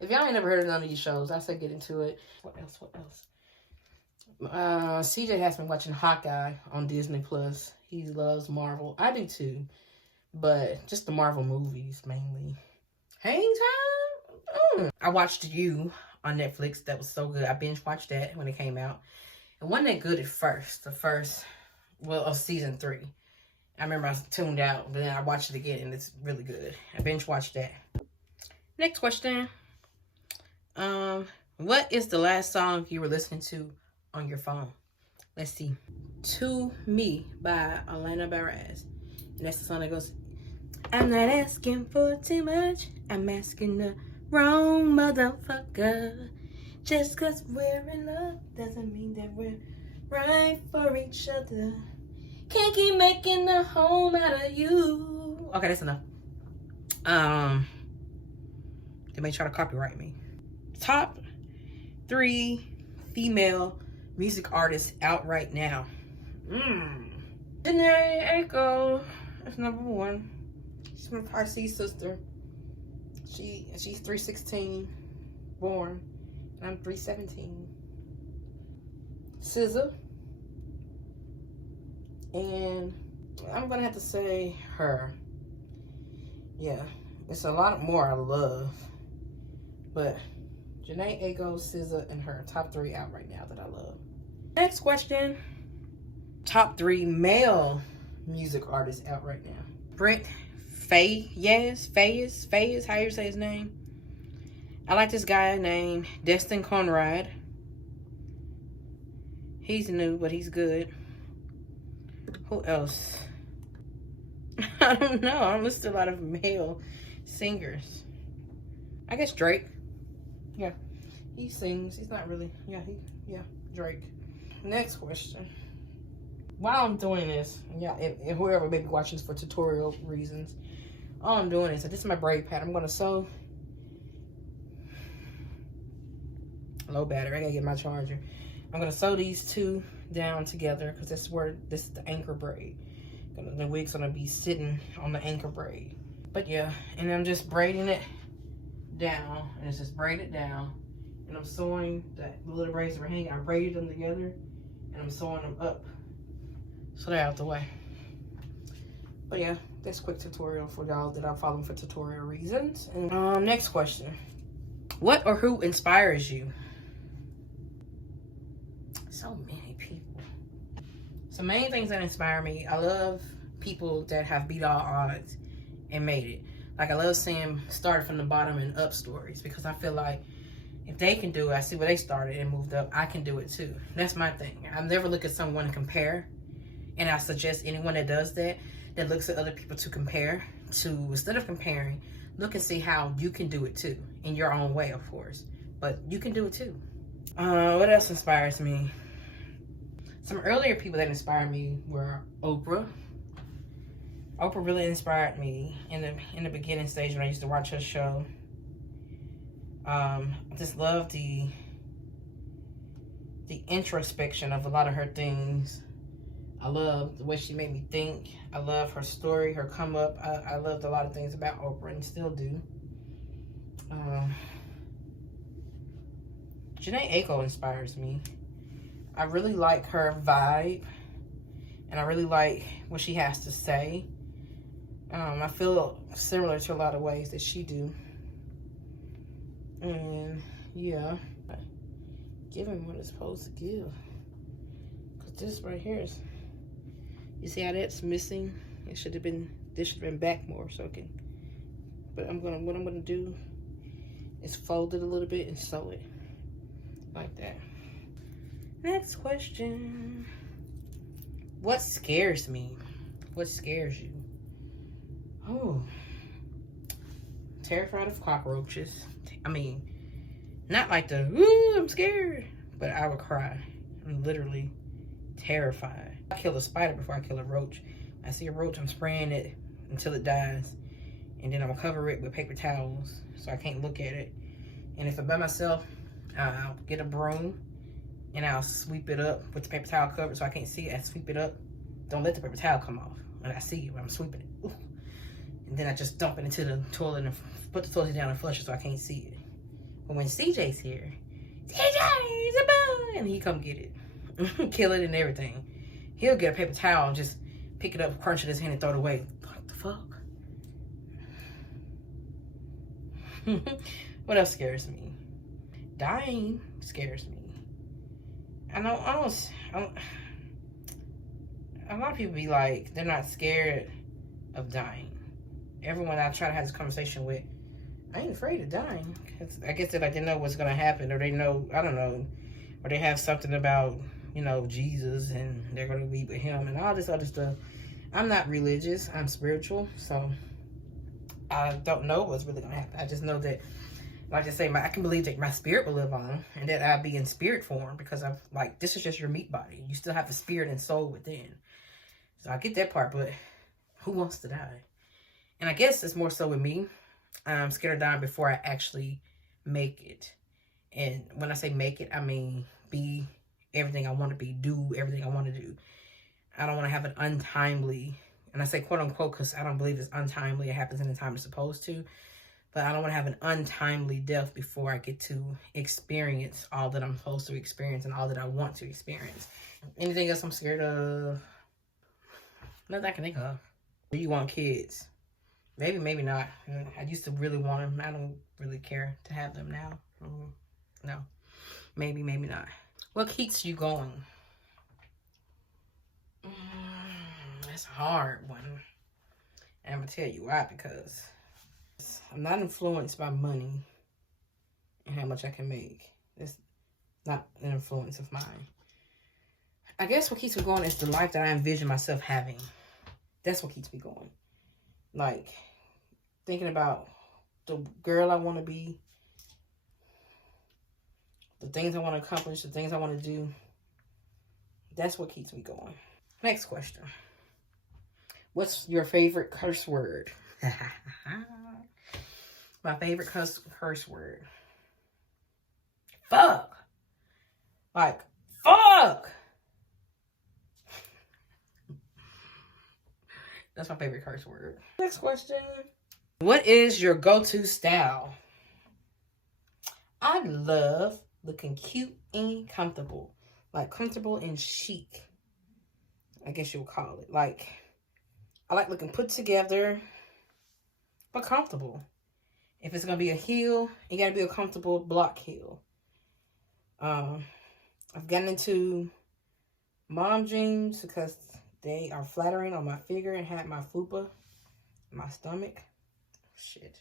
If y'all ain't never heard of none of these shows, I say get into it. What else? CJ has been watching Hawkeye on Disney Plus. He loves Marvel. I do too, but just the Marvel movies mainly. Hang Time. I watched You on Netflix. That was so good. I binge watched that when it came out. It wasn't that good at first. Of season 3. I remember I tuned out, but then I watched it again, and it's really good. I binge watched that. Next question. What is the last song you were listening to on your phone? Let's see. To Me by Alana Baraz. And that's the song that goes, I'm not asking for too much. I'm asking the wrong motherfucker. Just cause we're in love doesn't mean that we're right for each other. Can't keep making a home out of you. Okay, that's enough. They may try to copyright me. Top 3 female music artists out right now. Janae Aiko. That's number 1. She's my Pisces sister. She's 3/16 born. And I'm 3/17. SZA. And I'm gonna have to say her. Yeah, it's a lot more I love, but Janae Aiko, SZA, and her, top 3 out right now that I love. Next question. Top 3 male music artists out right now. Brent Faiyaz, how you say his name? I like this guy named Destin Conrad. He's new, but he's good. Who else? I don't know. I listed a lot of male singers. I guess Drake. Yeah. He sings. He's not really. Yeah, Drake. Next question. While I'm doing this, yeah, and whoever may be watching this for tutorial reasons, all I'm doing is, this is my braid pattern. I'm going to sew. Low battery. I got to get my charger. I'm going to sew these 2 down together because this is the anchor braid. The wig's going to be sitting on the anchor braid. But yeah, and I'm just braiding it down. And it's just braided down. And I'm sewing the little braids that were hanging. I braided them together. And I'm sewing them up so they're out the way. But yeah, that's a quick tutorial for y'all that I'm following for tutorial reasons. And next question. What or who inspires you? So many people. Some main things that inspire me. I love people that have beat all odds and made it. Like, I love seeing started from the bottom and up stories, because I feel like if they can do it, I see where they started and moved up, I can do it too. That's my thing. I never look at someone to compare. And I suggest anyone that does that looks at other people to compare, to, instead of comparing, look and see how you can do it too. In your own way, of course. But you can do it too. What else inspires me? Some earlier people that inspired me were Oprah. Oprah really inspired me in the beginning stage when I used to watch her show. I just love the introspection of a lot of her things. I love the way she made me think. I love her story, her come up. I loved a lot of things about Oprah and still do. Janae Aiko inspires me. I really like her vibe and I really like what she has to say. I feel similar to a lot of ways that she do. And yeah, give him what it's supposed to give. Cause this right here is, you see how that's missing? It should have been, this should have been back more so it can, but what I'm gonna do is fold it a little bit and sew it like that. Next question. What scares me? What scares you? Oh, terrified of cockroaches. I mean, not like the, ooh, I'm scared, but I would cry. I'm literally terrified. I kill a spider before I kill a roach. I see a roach, I'm spraying it until it dies. And then I'm gonna cover it with paper towels so I can't look at it. And if I'm by myself, I'll get a broom and I'll sweep it up with the paper towel covered so I can't see it. I sweep it up. Don't let the paper towel come off. And I see it when I'm sweeping it. Ooh. And then I just dump it into the toilet and put the toilet down and flush it so I can't see it. But when CJ's here, CJ, it's a bug, and he come get it, kill it and everything. He'll get a paper towel and just pick it up, crunch it in his hand and throw it away. What the fuck? What else scares me? Dying scares me. I know, a lot of people be like, they're not scared of dying. Everyone I try to have this conversation with, I ain't afraid of dying. I guess that, like, they know what's gonna happen, or they know, I don't know, or they have something about, you know, Jesus and they're gonna be with him and all this other stuff. I'm not religious, I'm spiritual, so I don't know what's really gonna happen. I just know that, like I say, I can believe that my spirit will live on and that I'll be in spirit form, because I'm like, this is just your meat body. You still have the spirit and soul within. So I get that part, but who wants to die? And I guess it's more so with me. I'm scared of dying before I actually make it. And when I say make it, I mean be everything I want to be, do everything I want to do. I don't want to have an untimely, and I say quote unquote because I don't believe it's untimely. It happens in the time it's supposed to. But I don't want to have an untimely death before I get to experience all that I'm supposed to experience and all that I want to experience. Anything else I'm scared of? Nothing I can think of. Do you want kids? Maybe, maybe not. I used to really want them. I don't really care to have them now. No. Maybe, maybe not. What keeps you going? That's a hard one. And I'm going to tell you why, because I'm not influenced by money and how much I can make. It's not an influence of mine. I guess what keeps me going is the life that I envision myself having. That's what keeps me going. Like, thinking about the girl I want to be, the things I want to accomplish, the things I want to do. That's what keeps me going. Next question. What's your favorite curse word? My favorite curse word. Fuck. Like, fuck. That's my favorite curse word. Next question. What is your go-to style? I love looking cute and comfortable. Like, comfortable and chic, I guess you would call it. Like, I like looking put together, but comfortable. If it's going to be a heel, it got to be a comfortable block heel. I've gotten into mom jeans because they are flattering on my figure and had my fupa, my stomach. Shit.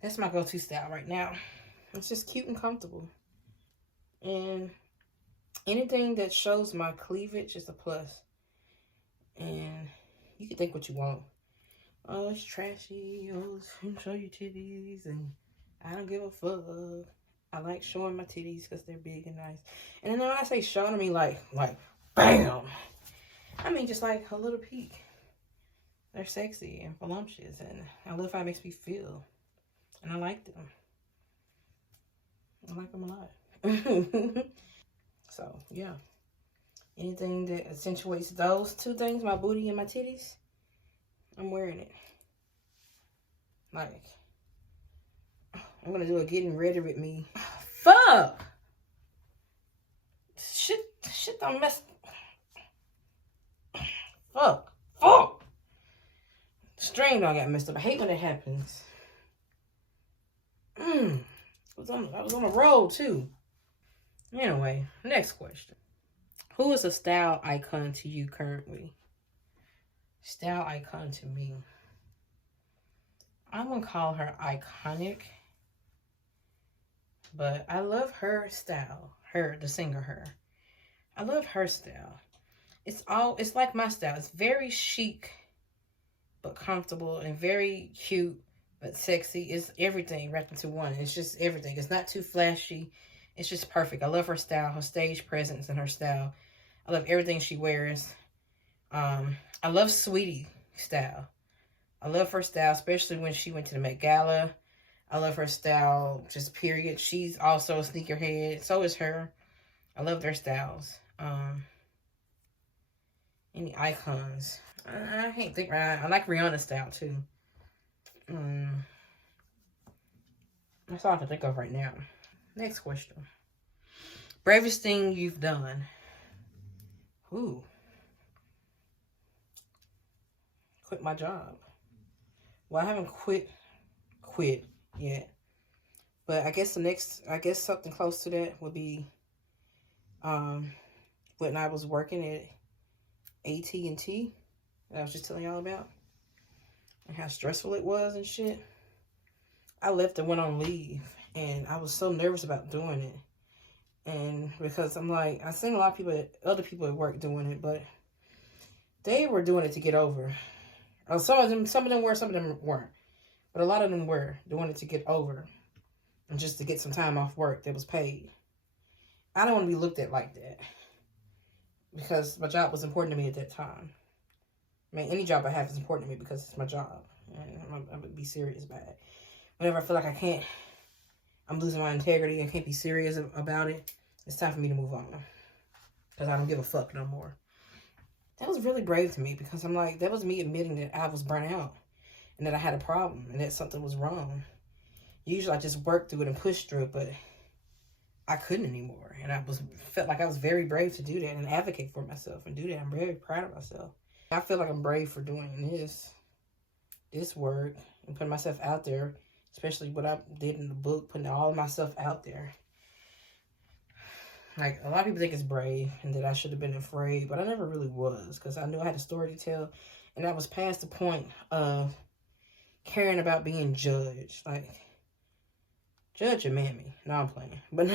That's my go-to style right now. It's just cute and comfortable. And anything that shows my cleavage is a plus. And you can think what you want. Oh, it's trashy. Oh, show your titties. And I don't give a fuck. I like showing my titties because they're big and nice. And then when I say showing, I mean like bam. I mean just like a little peek. They're sexy and voluptuous. And I love how it makes me feel. And I like them. I like them a lot. So, yeah. Anything that accentuates those two things, my booty and my titties, I'm wearing it. Like, I'm going to do a getting ready with me. Fuck! Shit don't mess. Fuck. Fuck. The string done got messed up. I hate when it happens. I was on a roll too. Anyway, next question. Who is a style icon to you currently? Style icon to me. I'm going to call her iconic. But I love her style. The singer her. I love her style. It's like my style. It's very chic, but comfortable, and very cute, but sexy. It's everything wrapped into one. It's just everything. It's not too flashy. It's just perfect. I love her style, her stage presence, and her style. I love everything she wears. I love Sweetie style. I love her style, especially when she went to the Met Gala. I love her style, just period. She's also a sneakerhead. So is her. I love their styles. Any icons? I can't think right. I like Rihanna's style too. That's all I can think of right now. Next question. Bravest thing you've done? Ooh. Quit my job. Well, I haven't quit yet. But I guess something close to that would be when I was working at AT&T that I was just telling y'all about, and how stressful it was and shit. I left and went on leave, and I was so nervous about doing it. And because I'm like, I've seen a lot of other people at work doing it, but they were doing it to get over. Some of them were, some of them weren't. But a lot of them were doing it to get over and just to get some time off work that was paid. I don't want to be looked at like that because my job was important to me at that time. I mean, any job I have is important to me because it's my job. And I'm going to be serious about it. Whenever I feel like I'm losing my integrity and can't be serious about it, it's time for me to move on. Because I don't give a fuck no more. That was really brave to me because I'm like, that was me admitting that I was burnt out and that I had a problem and that something was wrong. Usually I just worked through it and pushed through it, but I couldn't anymore. And felt like I was very brave to do that and advocate for myself and do that. I'm very proud of myself. I feel like I'm brave for doing this work and putting myself out there, especially what I did in the book, putting all of myself out there. Like, a lot of people think it's brave and that I should have been afraid, but I never really was because I knew I had a story to tell, and I was past the point of caring about being judged. Like, judge your mammy. No, I'm playing. But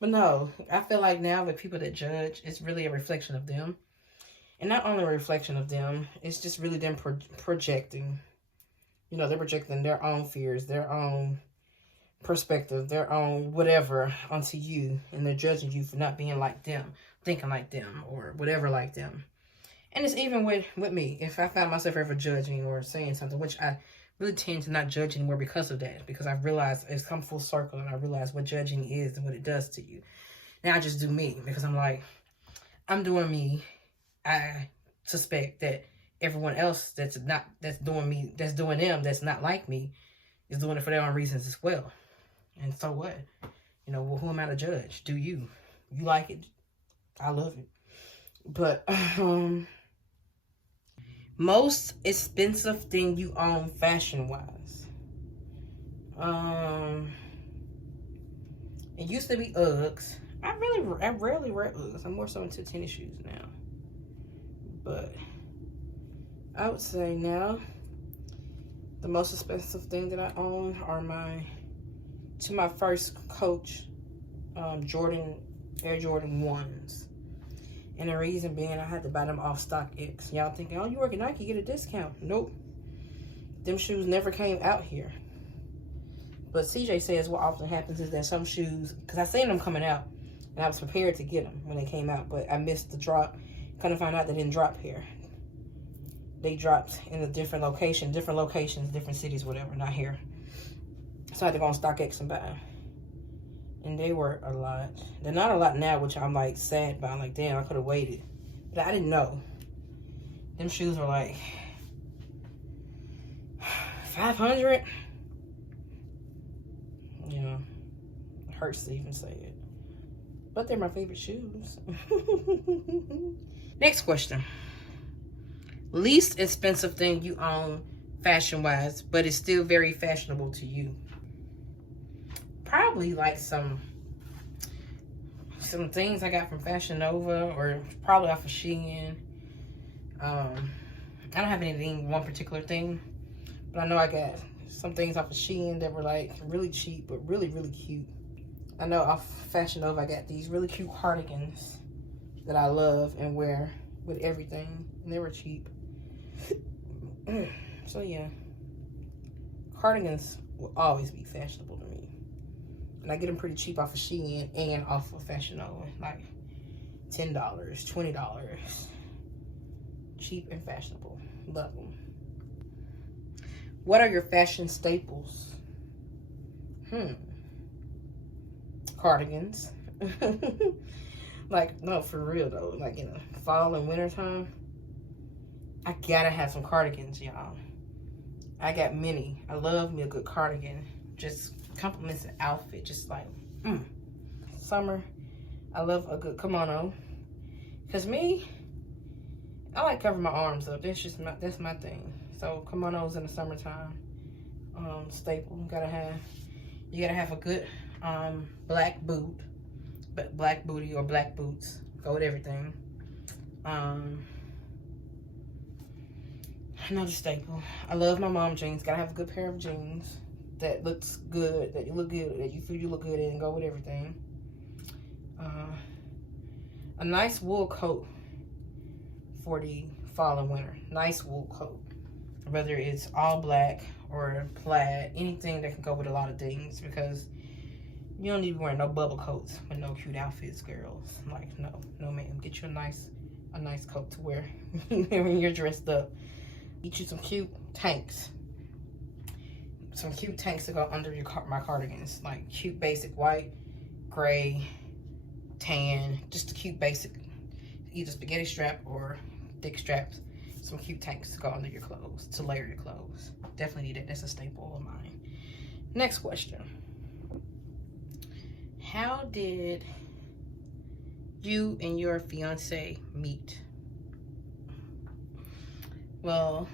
no, I feel like now the people that judge, it's really a reflection of them. And not only a reflection of them, it's just really them projecting. You know, they're projecting their own fears, their own perspective, their own whatever onto you, and they're judging you for not being like them, thinking like them, or whatever like them. And it's even with me. If I found myself ever judging or saying something, which I really tend to not judge anymore because of that, because I've realized it's come full circle, and I realize what judging is and what it does to you. Now I just do me, because I'm like, I'm doing me. I suspect that everyone else that's doing them, that's not like me, is doing it for their own reasons as well. And so what? You know, well, who am I to judge? Do you? You like it? I love it. But, most expensive thing you own fashion-wise? It used to be Uggs. I rarely wear Uggs. I'm more so into tennis shoes now. But I would say now the most expensive thing that I own are my first Coach Air Jordan 1s. And the reason being, I had to buy them off StockX. Y'all thinking, oh, you work at Nike, you get a discount. Nope. Them shoes never came out here. But CJ says what often happens is that some shoes, because I seen them coming out, and I was prepared to get them when they came out, but I missed the drop. Kind of find out they didn't drop here. They dropped in a different locations, different cities, whatever, not here. So I had to go on StockX and buy them. And they were a lot. They're not a lot now, which I'm like sad about. I'm like, damn, I could have waited. But I didn't know. Them shoes were like $500. You know, it hurts to even say it. But they're my favorite shoes. Next question. least expensive thing you own fashion-wise, but it's still very fashionable to you? Probably like some things I got from Fashion Nova, or probably off of Shein. I don't have anything, one particular thing, but I know I got some things off of Shein that were like really cheap, but really, really cute. I know off Fashion Nova, I got these really cute cardigans that I love and wear with everything, and they were cheap. So yeah, cardigans will always be fashionable to me. And I get them pretty cheap off of Shein and off of Fashion Nova, like $10, $20. Cheap and fashionable. Love them. What are your fashion staples? Cardigans. Like, no, for real though. Like in the fall and winter time, I gotta have some cardigans, y'all. I got many. I love me a good cardigan. Just complements the outfit. Just like, Summer, I love a good kimono. Cause me, I like covering my arms up. That's my thing. So kimonos in the summertime, staple. You gotta have a good black boot, black booty or black boots. Go with everything. Another staple. I love my mom jeans. Gotta have a good pair of jeans that looks good, that you look good, that you feel you look good in, and go with everything. A nice wool coat for the fall and winter. Nice wool coat. Whether it's all black or plaid, anything that can go with a lot of things, because you don't need to be wearing no bubble coats with no cute outfits, girls. Like, no ma'am. Get you a nice coat to wear when you're dressed up. Get you some cute tanks. Some cute tanks to go under my cardigans. Like cute basic white, gray, tan, just a cute basic, either spaghetti strap or thick straps. Some cute tanks to go under your clothes, to layer your clothes. Definitely need it. That's a staple of mine. Next question. How did you and your fiance meet? Well,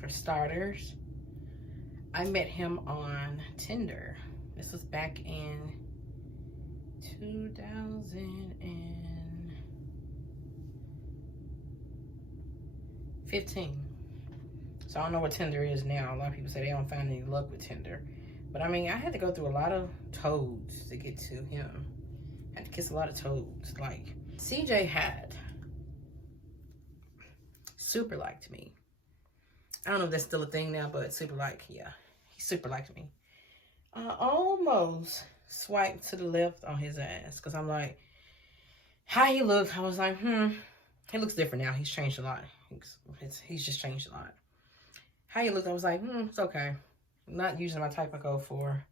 for starters, I met him on Tinder. This was back in 2015. So I don't know what Tinder is now. A lot of people say they don't find any luck with Tinder. But I mean, I had to go through a lot of toads to get to him. I had to kiss a lot of toads. Like, CJ had super liked me. I don't know if that's still a thing now, but super like, yeah. He super liked me. I almost swiped to the left on his ass. Because I'm like, how he looked, I was like, he looks different now. He's changed a lot. He's just changed a lot. How he looked, I was like, it's okay. Not usually my type I go for.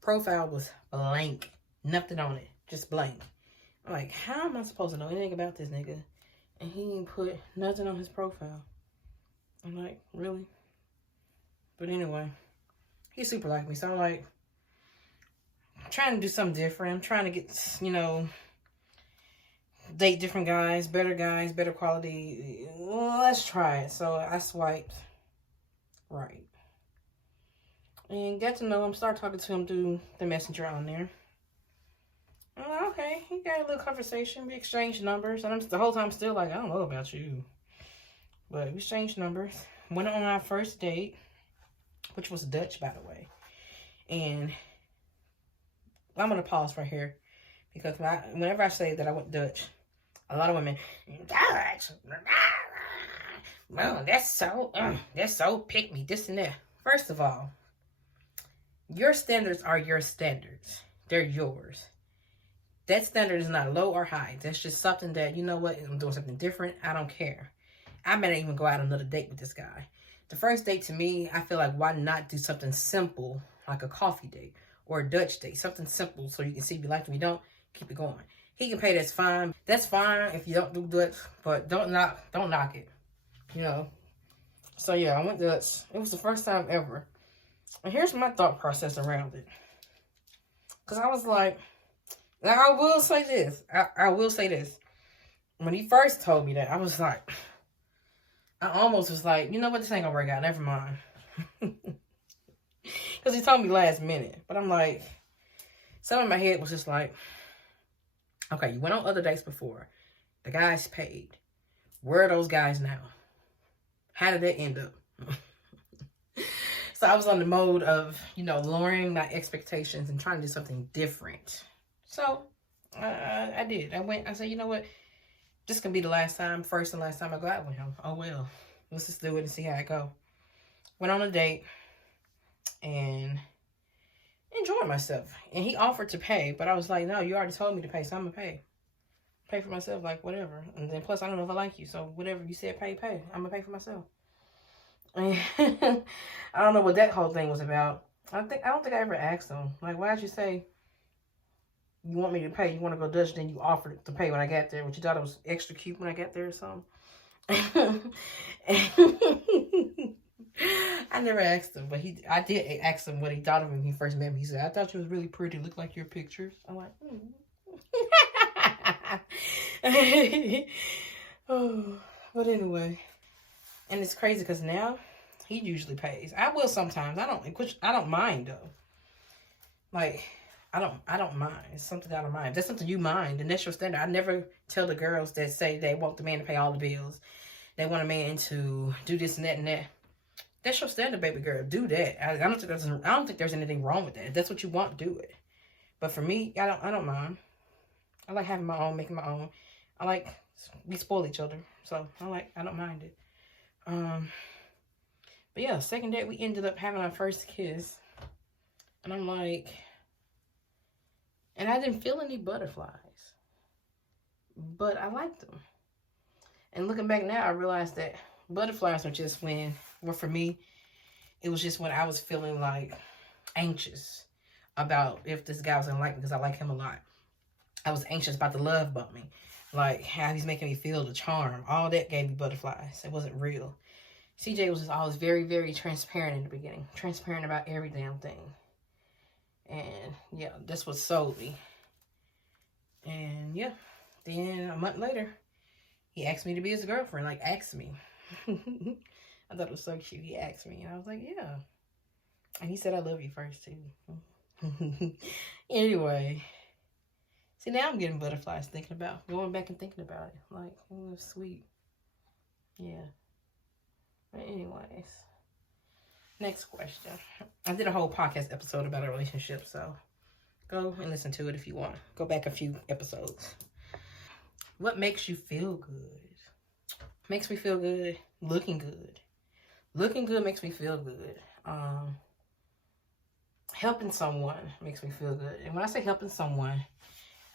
Profile was blank. Nothing on it. Just blank. I'm like, how am I supposed to know anything about this nigga? And he didn't put nothing on his profile. I'm like, really? But anyway, he super liked me. So I'm like, trying to do something different. I'm trying to get, date different guys, better quality. Well, let's try it. So I swiped right. And got to know him, start talking to him through the messenger on there. I'm like, okay, he got a little conversation. We exchanged numbers. And the whole time still like, I don't know about you. But we exchanged numbers. Went on our first date, which was Dutch, by the way. And I'm going to pause right here. Because whenever I say that I went Dutch, a lot of women, Dutch, well, that's so pick me, this and that. First of all, your standards are your standards. They're yours. That standard is not low or high. That's just something that, you know what, I'm doing something different. I don't care. I may not even go out on another date with this guy. The first date to me, I feel like, why not do something simple, like a coffee date or a Dutch date? Something simple so you can see if you like it. If you don't, keep it going. He can pay, that's fine. That's fine if you don't do Dutch, but don't knock it. So yeah, I went Dutch. It was the first time ever. And here's my thought process around it. Because I was like, now I will say this. I will say this. When he first told me that, I was like, I almost was like, you know what, this ain't gonna work out. Never mind. Because he told me last minute. But I'm like, something in my head was just like, okay, you went on other dates before. The guys paid. Where are those guys now? How did that end up? So I was on the mode of, you know, lowering my expectations and trying to do something different. So I did. I said, you know what? This can be the first and last time I go out with him. Oh, well. Let's just do it and see how it go. Went on a date and enjoyed myself. And he offered to pay, but I was like, no, you already told me to pay, so I'm going to pay. Pay for myself, like, whatever. And then plus, I don't know if I like you, so whatever you said, pay. I'm going to pay for myself. And I don't know what that whole thing was about. I don't think I ever asked him, like, why'd you say you want me to pay? You want to go Dutch, then you offered to pay when I got there, but you thought it was extra cute when I got there or something. I never asked him, but I did ask him what he thought of him when he first met me. He said, I thought you was really pretty, looked like your pictures. I'm like, Oh, but anyway. And it's crazy because now he usually pays. I will sometimes. I don't mind though. Like, I don't mind. It's something I don't mind. If that's something you mind, then that's your standard. I never tell the girls that say they want the man to pay all the bills. They want a man to do this and that and that. That's your standard, baby girl. Do that. I don't think there's anything wrong with that. If that's what you want, do it. But for me, I don't mind. I like having my own, making my own. We spoil each other. So I don't mind it. But yeah, second date, we ended up having our first kiss. And I'm like, and I didn't feel any butterflies. But I liked them. And looking back now, I realized that butterflies are just for me, it was just when I was feeling like anxious about if this guy was gonna like me, because I like him a lot. I was anxious about the love bombing, like how he's making me feel, the charm. All that gave me butterflies. It wasn't real. CJ was just always very, very transparent in the beginning. Transparent about every damn thing. And yeah, that's what sold me. And yeah, then a month later, he asked me to be his girlfriend. Like, asked me. I thought it was so cute. He asked me, and I was like, yeah. And he said, I love you first, too. Anyway. See, now I'm getting butterflies going back and thinking about it. Like, oh, that's sweet. Yeah. But anyways. Next question. I did a whole podcast episode about a relationship, so go and listen to it if you want. Go back a few episodes. What makes you feel good? Makes me feel good. Looking good. Looking good makes me feel good. Helping someone makes me feel good. And when I say helping someone,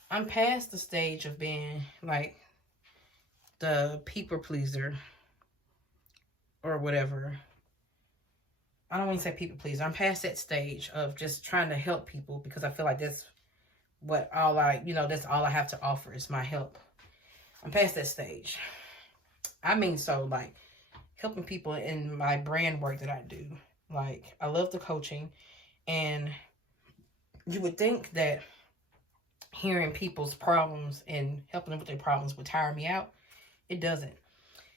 I'm past the stage of being like the people pleaser or whatever. I don't want to say people pleaser. I'm past that stage of just trying to help people because I feel like that's all I have to offer is my help. I'm past that stage. I mean, so like helping people in my brand work that I do. Like, I love the coaching, and you would think that hearing people's problems and helping them with their problems would tire me out. It doesn't.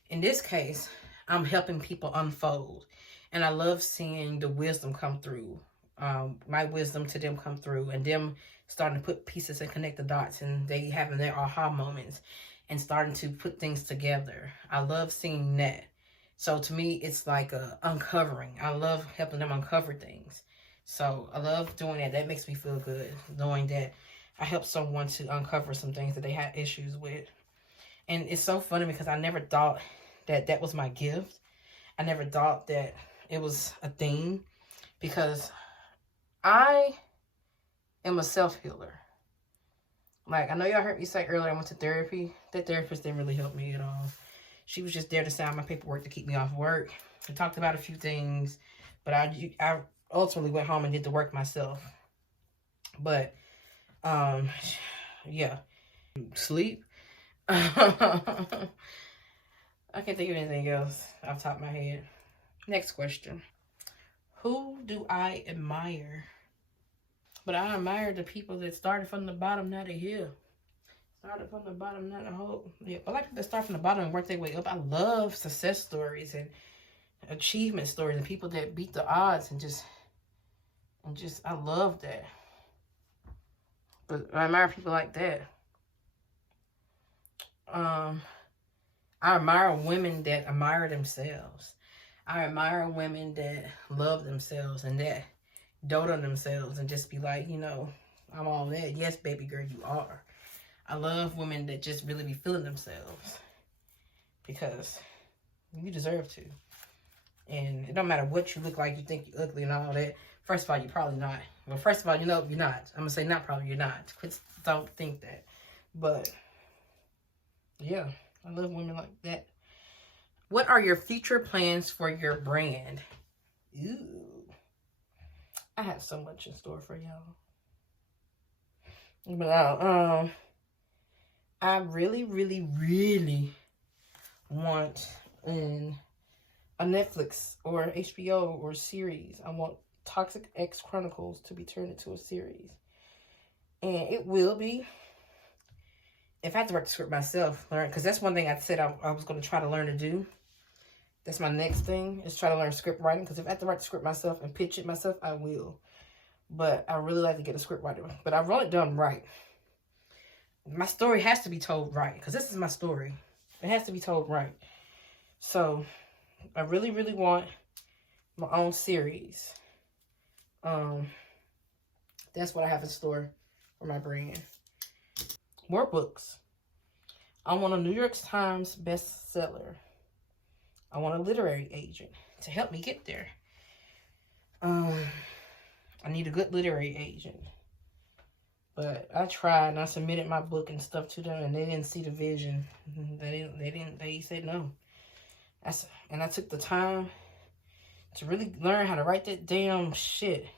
In this case, I'm helping people unfold, and I love seeing the wisdom come through. My wisdom to them come through, and them starting to put pieces and connect the dots, and they having their aha moments and starting to put things together. I love seeing that. So to me, it's like a uncovering. I love helping them uncover things. So I love doing that. That makes me feel good, knowing that I helped someone to uncover some things that they had issues with. And it's so funny because I never thought that that was my gift. I never thought that it was a thing, because I am a self-healer. Like, I know y'all heard me say earlier I went to therapy. That therapist didn't really help me at all. She was just there to sign my paperwork to keep me off work. We talked about a few things, but I ultimately went home and did the work myself. But, yeah. Sleep. I can't think of anything else off the top of my head. Next question. Who do I admire? But I admire the people that started from the bottom, now they're here. Started from the bottom, not the whole. Yeah, I like people that start from the bottom and work their way up. I love success stories and achievement stories and people that beat the odds and just I love that. But I admire people like that. I admire women that admire themselves. I admire women that love themselves and that dote on themselves and just be like, you know, I'm all that. Yes, baby girl, you are. I love women that just really be feeling themselves because you deserve to. And it don't matter what you look like, you think you're ugly and all that. First of all, you're probably not. Well, first of all, you know you're not. I'm going to say not probably, you're not. Don't think that. But, yeah, I love women like that. What are your future plans for your brand? Ooh. I have so much in store for y'all. But I really, really, really want a Netflix or HBO or series. I want Toxic Ex Chronicles to be turned into a series. And it will be. If I have to write the script myself, because that's one thing I said I was going to try to learn to do. That's my next thing, is try to learn script writing. Because if I have to write the script myself and pitch it myself, I will. But I really like to get a script writer. But I want it done right. My story has to be told right. Because this is my story. It has to be told right. So, I really, really want my own series. That's what I have in store for my brand. More books. I want a New York Times bestseller. I want a literary agent to help me get there. I need a good literary agent. But I tried and I submitted my book and stuff to them and they didn't see the vision. They said no. And I took the time to really learn how to write that damn shit.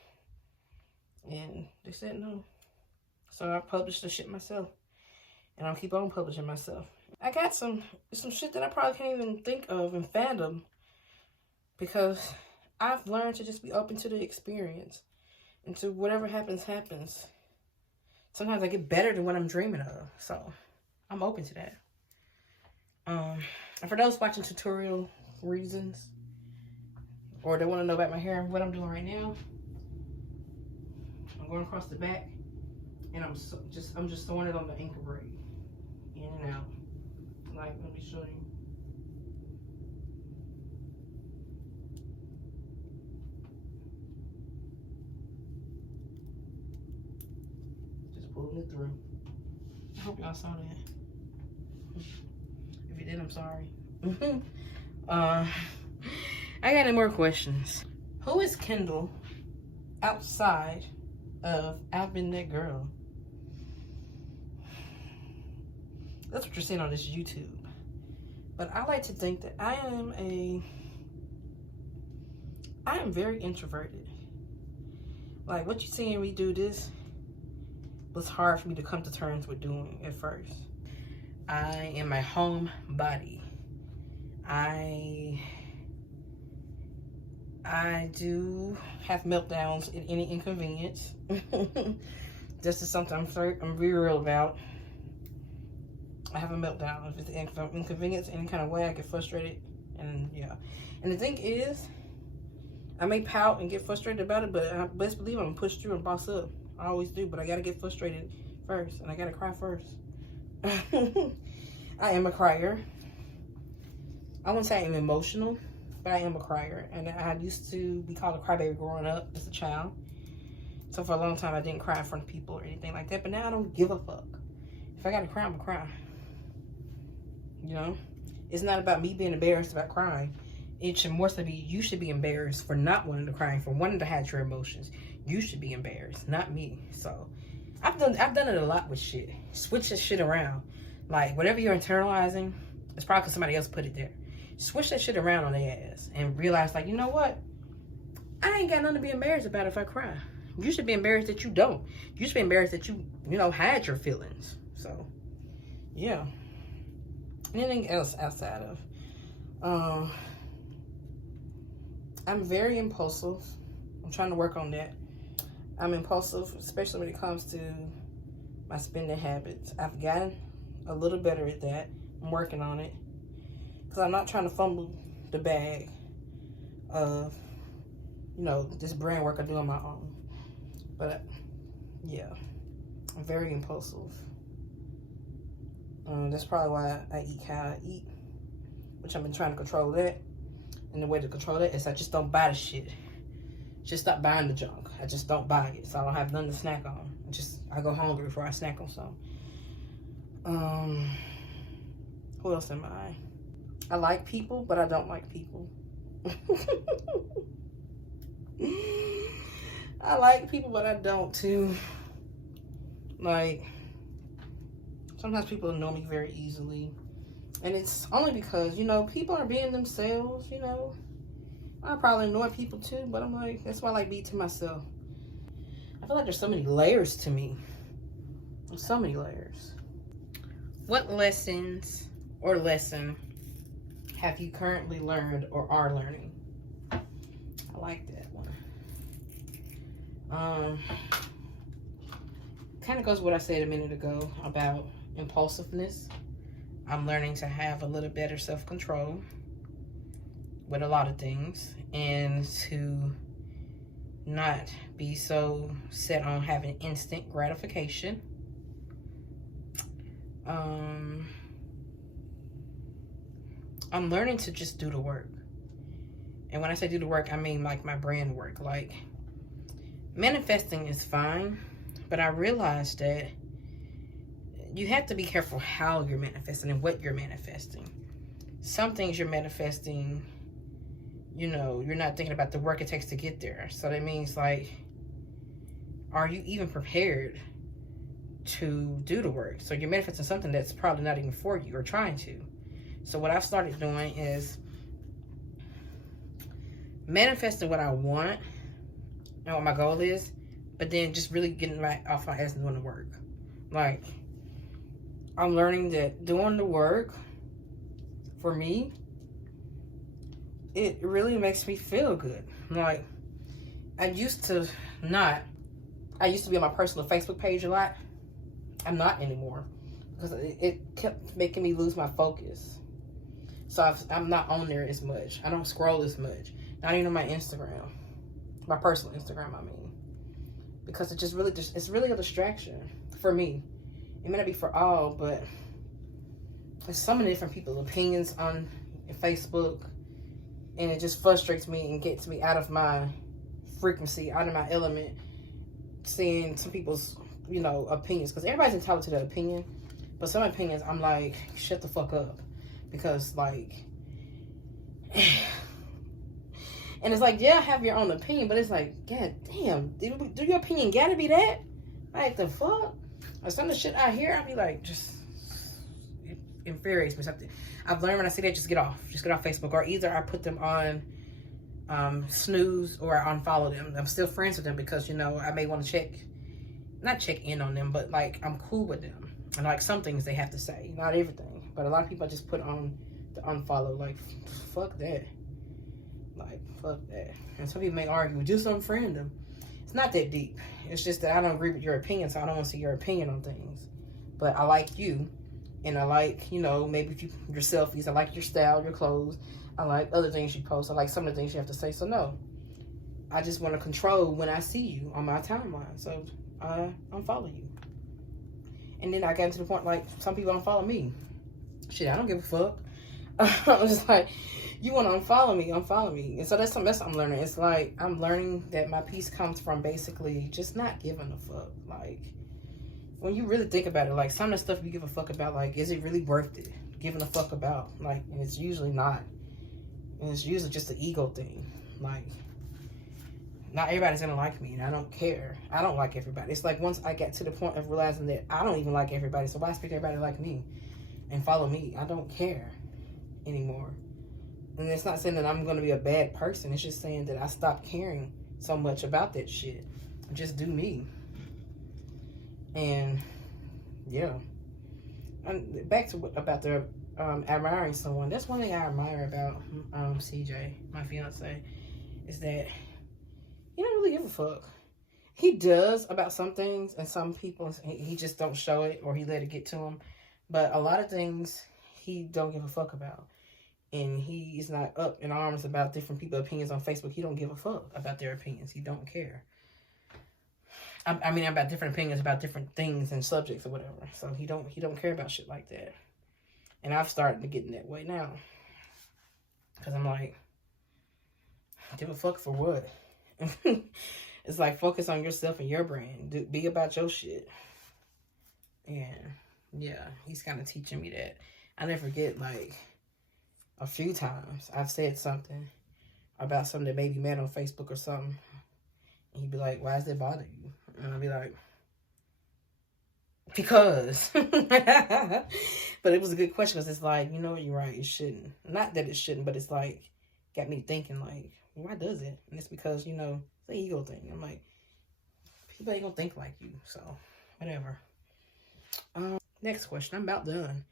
And they said no. So I published the shit myself. And I'll keep on publishing myself. I got some shit that I probably can't even think of in fandom. Because I've learned to just be open to the experience. And to whatever happens, happens. Sometimes I get better than what I'm dreaming of. So, I'm open to that. And for those watching tutorial reasons, or they want to know about my hair and what I'm doing right now, I'm going across the back, and I'm just throwing it on the ankle braid, in and out. Like, let me show you. Just pulling it through. I hope y'all saw that. If you did, I'm sorry. I got any more questions. Who is Kendall outside of I've Been That Girl? That's what you're seeing on this YouTube. But I like to think that I am very introverted. Like, what you seeing me do this was hard for me to come to terms with doing at first. I am my home body. I do have meltdowns at any inconvenience. This is something I'm very real about. I have a meltdown. If it's an inconvenience any kind of way, I get frustrated. And yeah. And the thing is, I may pout and get frustrated about it, but I best believe I'm going to push through and boss up. I always do, but I got to get frustrated first. And I got to cry first. I am a crier. I wouldn't say I'm emotional, but I am a crier. And I used to be called a crybaby growing up as a child. So for a long time, I didn't cry in front of people or anything like that. But now I don't give a fuck. If I got to cry, I'm going to cry. You know? It's not about me being embarrassed about crying. It should more so be, you should be embarrassed for not wanting to cry, for wanting to hide your emotions. You should be embarrassed, not me. So, I've done it a lot with shit. Switch that shit around. Like, whatever you're internalizing, it's probably because somebody else put it there. Switch that shit around on their ass and realize, like, you know what? I ain't got nothing to be embarrassed about if I cry. You should be embarrassed that you don't. You should be embarrassed that you hide your feelings. So, yeah. Anything else outside of, I'm very impulsive. I'm trying to work on that. I'm impulsive, especially when it comes to my spending habits. I've gotten a little better at that. I'm working on it. Because I'm not trying to fumble the bag of, you know, this brand work I do on my own. But, yeah. I'm very impulsive. That's probably why I eat how I eat. Which I've been trying to control that. And the way to control that is I just don't buy the shit. Just stop buying the junk. I just don't buy it. So I don't have nothing to snack on. I go hungry before I snack on something. Who else am I? I like people, but I don't like people. I like people, but I don't too. Like, sometimes people annoy me very easily. And it's only because, you know, people are being themselves, you know. I probably annoy people too, but I'm like, that's why I like being to myself. I feel like there's so many layers to me. There's so many layers. What lessons or lesson have you currently learned or are learning? I like that one. Kind of goes with what I said a minute ago about impulsiveness. I'm learning to have a little better self-control with a lot of things, and to not be so set on having instant gratification. I'm learning to just do the work. And when I say do the work, I mean like my brand work. Like, manifesting is fine, but I realized that you have to be careful how you're manifesting and what you're manifesting. Some things you're manifesting, you know, you're not thinking about the work it takes to get there. So that means, like, are you even prepared to do the work? So you're manifesting something that's probably not even for you, or trying to. So what I've started doing is manifesting what I want and what my goal is, but then just really getting off my ass and doing the work. Like, I'm learning that doing the work, for me, it really makes me feel good. Like, I used to be on my personal Facebook page a lot. I'm not anymore, because it kept making me lose my focus. So I'm not on there as much. I don't scroll as much. Not even on my Instagram. My personal Instagram, I mean. Because it's really a distraction for me. It may not be for all, but there's so many different people's opinions on Facebook. And it just frustrates me and gets me out of my frequency, out of my element, seeing some people's, you know, opinions. Because everybody's entitled to their opinion. But some opinions, I'm like, shut the fuck up. Because, like, and it's like, yeah, have your own opinion, but it's like, god damn, do your opinion gotta be that? Like, the fuck? Or some of the shit I hear, I be like, just, it infuriates me. Something I've learned when I see that, just get off Facebook, or either I put them on snooze, or I unfollow them. I'm still friends with them because, you know, I may want to not check in on them, but like, I'm cool with them. And like, some things they have to say, not everything, but a lot of people I just put on the unfollow. Like, fuck that. Like, fuck that. And some people may argue, just unfriend them. It's not that deep. It's just that I don't agree with your opinion, so I don't want to see your opinion on things. But I like you, and I like, you know, maybe your selfies. I like your style, your clothes. I like other things you post. I like some of the things you have to say. So no, I just want to control when I see you on my timeline. So I unfollow you. And then I got to the point, like, some people unfollow me. Shit, I don't give a fuck. I'm just like, you want to unfollow me. And so that's something I'm learning. It's like, I'm learning that my peace comes from basically just not giving a fuck. Like, when you really think about it, like, some of the stuff you give a fuck about, like, is it really worth it? Giving a fuck about? Like, and it's usually not. And it's usually just an ego thing. Like, not everybody's gonna like me, and I don't care. I don't like everybody. It's like, once I get to the point of realizing that I don't even like everybody, so why expect everybody to like me and follow me? I don't care anymore. And it's not saying that I'm gonna be a bad person. It's just saying that I stopped caring so much about that shit. Just do me. And yeah. And back to about the admiring someone. That's one thing I admire about CJ, my fiance, is that he don't really give a fuck. He does about some things, and some people, he just don't show it, or he let it get to him. But a lot of things he don't give a fuck about. And he is not up in arms about different people's opinions on Facebook. He don't give a fuck about their opinions. He don't care. I mean, about different opinions about different things and subjects or whatever. So he don't care about shit like that. And I've started to get in that way now. Because I'm like, give a fuck for what? It's like, focus on yourself and your brand. Be about your shit. And yeah, he's kind of teaching me that. I never forget, like, a few times I've said something about something that maybe met on Facebook or something. And he'd be like, why does that bother you? And I'd be like, because. But it was a good question, because it's like, you know, you're right, it shouldn't. Not that it shouldn't, but it's like, got me thinking, like, why does it? And it's because, you know, it's an ego thing. I'm like, people ain't gonna think like you, so whatever. Next question. I'm about done.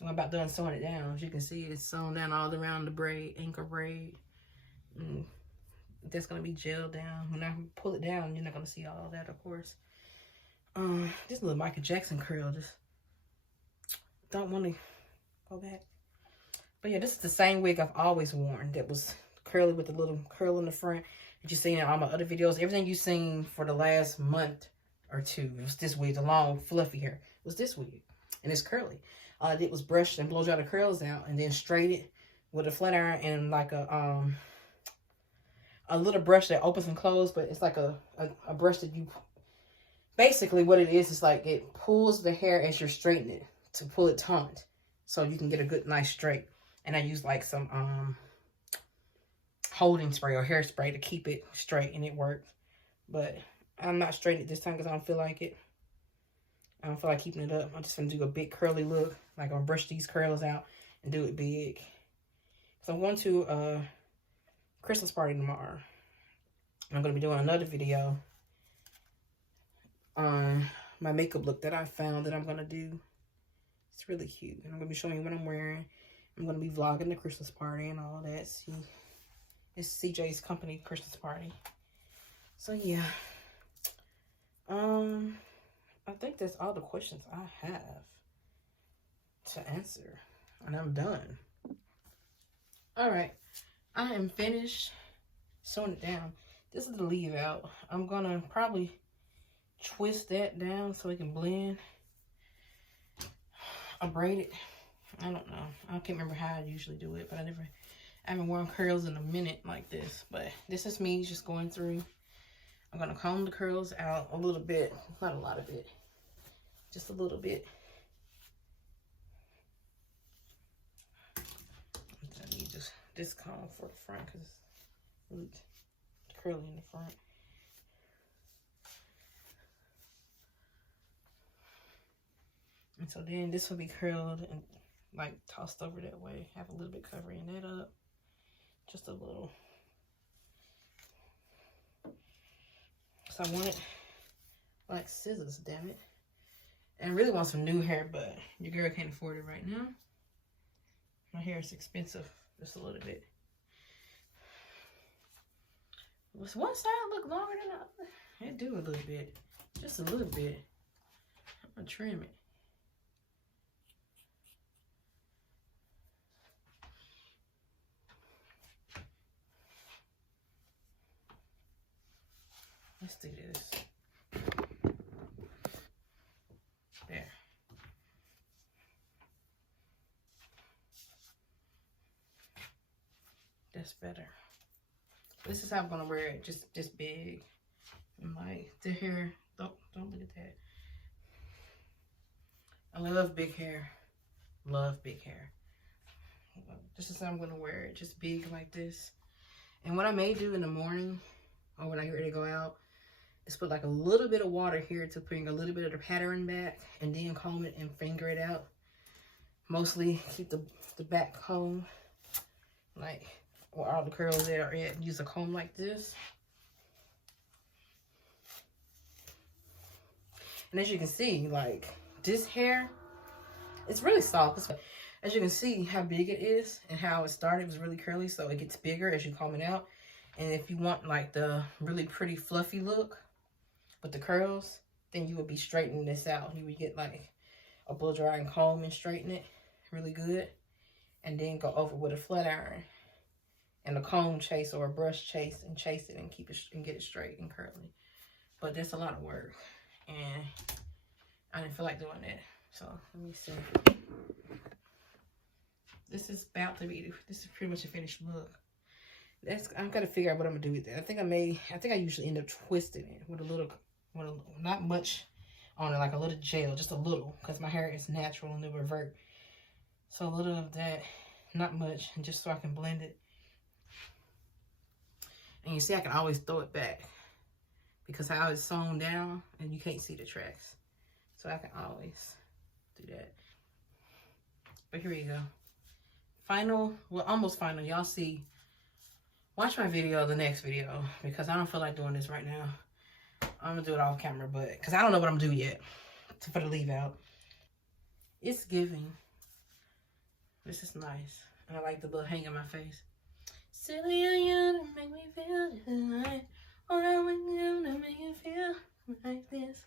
I'm about done sewing it down. As you can see, it's sewn down all around the braid, anchor braid. That's gonna be gelled down. When I pull it down, you're not gonna see all that, of course. This little Michael Jackson curl, just don't want to go back. But yeah, this is the same wig I've always worn. That was curly with the little curl in the front that you see in all my other videos. Everything you've seen for the last month or two, it was this wig. The long, fluffy hair was this wig, and it's curly. All I did was brush and blow dry the curls out, and then straight it with a flat iron and like a little brush that opens and closes, but it's like a brush that you, basically what it is like it pulls the hair as you're straightening it to pull it taut, so you can get a good, nice straight. And I use like some holding spray or hairspray to keep it straight, and it worked. But I'm not straightening it this time because I don't feel like it. I don't feel like keeping it up. I'm just gonna do a big curly look. Like, I'm gonna brush these curls out and do it big. So I'm going to a Christmas party tomorrow. I'm gonna be doing another video on my makeup look that I found that I'm gonna do. It's really cute. And I'm gonna be showing you what I'm wearing. I'm gonna be vlogging the Christmas party and all that. See, it's CJ's company Christmas party. So yeah. I think that's all the questions I have to answer. And I'm done. Alright. I am finished sewing it down. This is the leave out. I'm gonna probably twist that down so it can blend. I'll braid it. I don't know. I can't remember how I usually do it, but I haven't worn curls in a minute like this. But this is me just going through. I'm gonna comb the curls out a little bit. Not a lot of it. Just a little bit. I need just this comb for the front because it's really curly in the front. And so then this will be curled and like tossed over that way. Have a little bit covering that up. Just a little. So I want it like scissors, damn it. And I really want some new hair, but your girl can't afford it right now. My hair is expensive, just a little bit. Does one side look longer than the other? It do a little bit, just a little bit. I'm gonna trim it. Let's do this. There. That's better. This is how I'm gonna wear it. Just big. And like the hair. Don't look at that. I love big hair. Love big hair. This is how I'm gonna wear it. Just big like this. And what I may do in the morning, or when I get ready to go out, is put like a little bit of water here to bring a little bit of the pattern back, and then comb it and finger it out. Mostly keep the back comb, like where all the curls there are at. Use a comb like this. And as you can see, like this hair, it's really soft. As you can see how big it is and how it started, it was really curly, so it gets bigger as you comb it out. And if you want like the really pretty fluffy look with the curls, then you would be straightening this out. You would get like a blow dry and comb and straighten it really good. And then go over with a flat iron and a comb chase or a brush chase and chase it and keep it and get it straight and curly. But that's a lot of work. And I didn't feel like doing that. So let me see. This is about to be, this is pretty much a finished look. I'm gonna figure out what I'm gonna do with it. I think I usually end up twisting it with a little, not much on it, like a little gel, just a little, because my hair is natural and it'll revert. So a little of that, not much, and just so I can blend it. And you see, I can always throw it back because how it's sewn down and you can't see the tracks. So I can always do that. But here you go. Final, well, almost final. Y'all see, watch my video, the next video, because I don't feel like doing this right now. I'm gonna do it off camera, but because I don't know what I'm gonna do yet for the leave out. It's giving. This is nice. And I like the little hang on my face. Silly are you to make me feel just like what I would do to make you feel like this.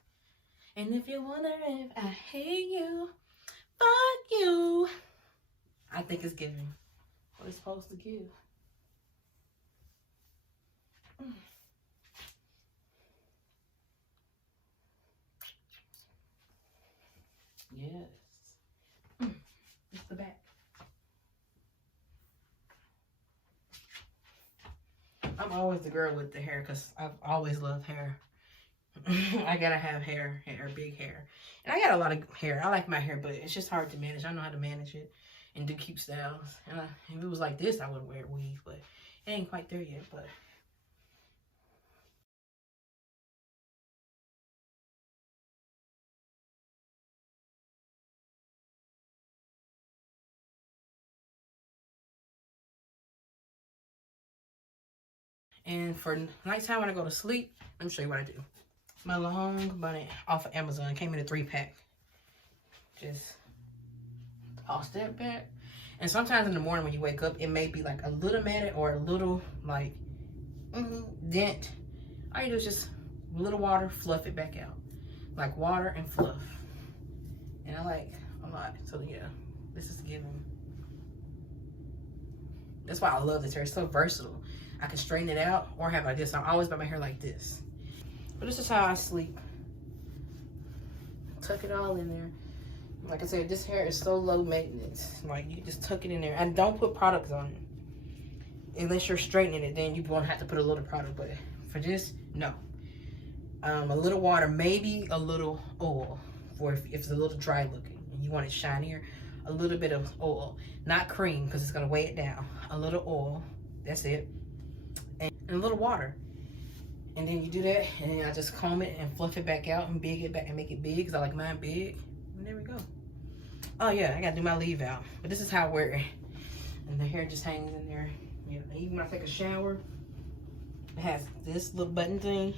And if you wonder if I hate you, fuck you. I think it's giving what it's supposed to give. Yes. It's the back. I'm always the girl with the hair because I've always loved hair. I gotta have hair, big hair. And I got a lot of hair. I like my hair, but it's just hard to manage. I know how to manage it and do cute styles. And if it was like this, I would wear a weave, but it ain't quite there yet. But and for nighttime when I go to sleep, let me show you what I do. My long bunnet off of Amazon came in a 3-pack. Just toss that back. And sometimes in the morning when you wake up, it may be like a little matted or a little like dent. All you do is just a little water, fluff it back out. Like water and fluff. And I like a lot. So yeah, this is giving. That's why I love this hair. It's so versatile. I can straighten it out or have like this. I always buy my hair like this. But this is how I sleep. Tuck it all in there. Like I said, this hair is so low maintenance. Like, you just tuck it in there. And don't put products on it. Unless you're straightening it, then you won't have to put a little product. But for this, no. A little water, maybe a little oil. For if it's a little dry looking and you want it shinier. A little bit of oil. Not cream, because it's going to weigh it down. A little oil. That's it. And a little water. And then you do that, and then I just comb it and fluff it back out and big it back and make it big, because I like mine big. And there we go. Oh yeah, I gotta do my leave out. But this is how I wear it. And the hair just hangs in there. Yeah, even when I take a shower, it has this little button thing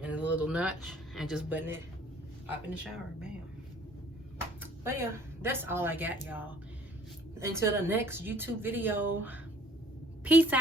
and a little notch, and just button it, hop in the shower, bam. But yeah, that's all I got, y'all. Until the next YouTube video, peace out.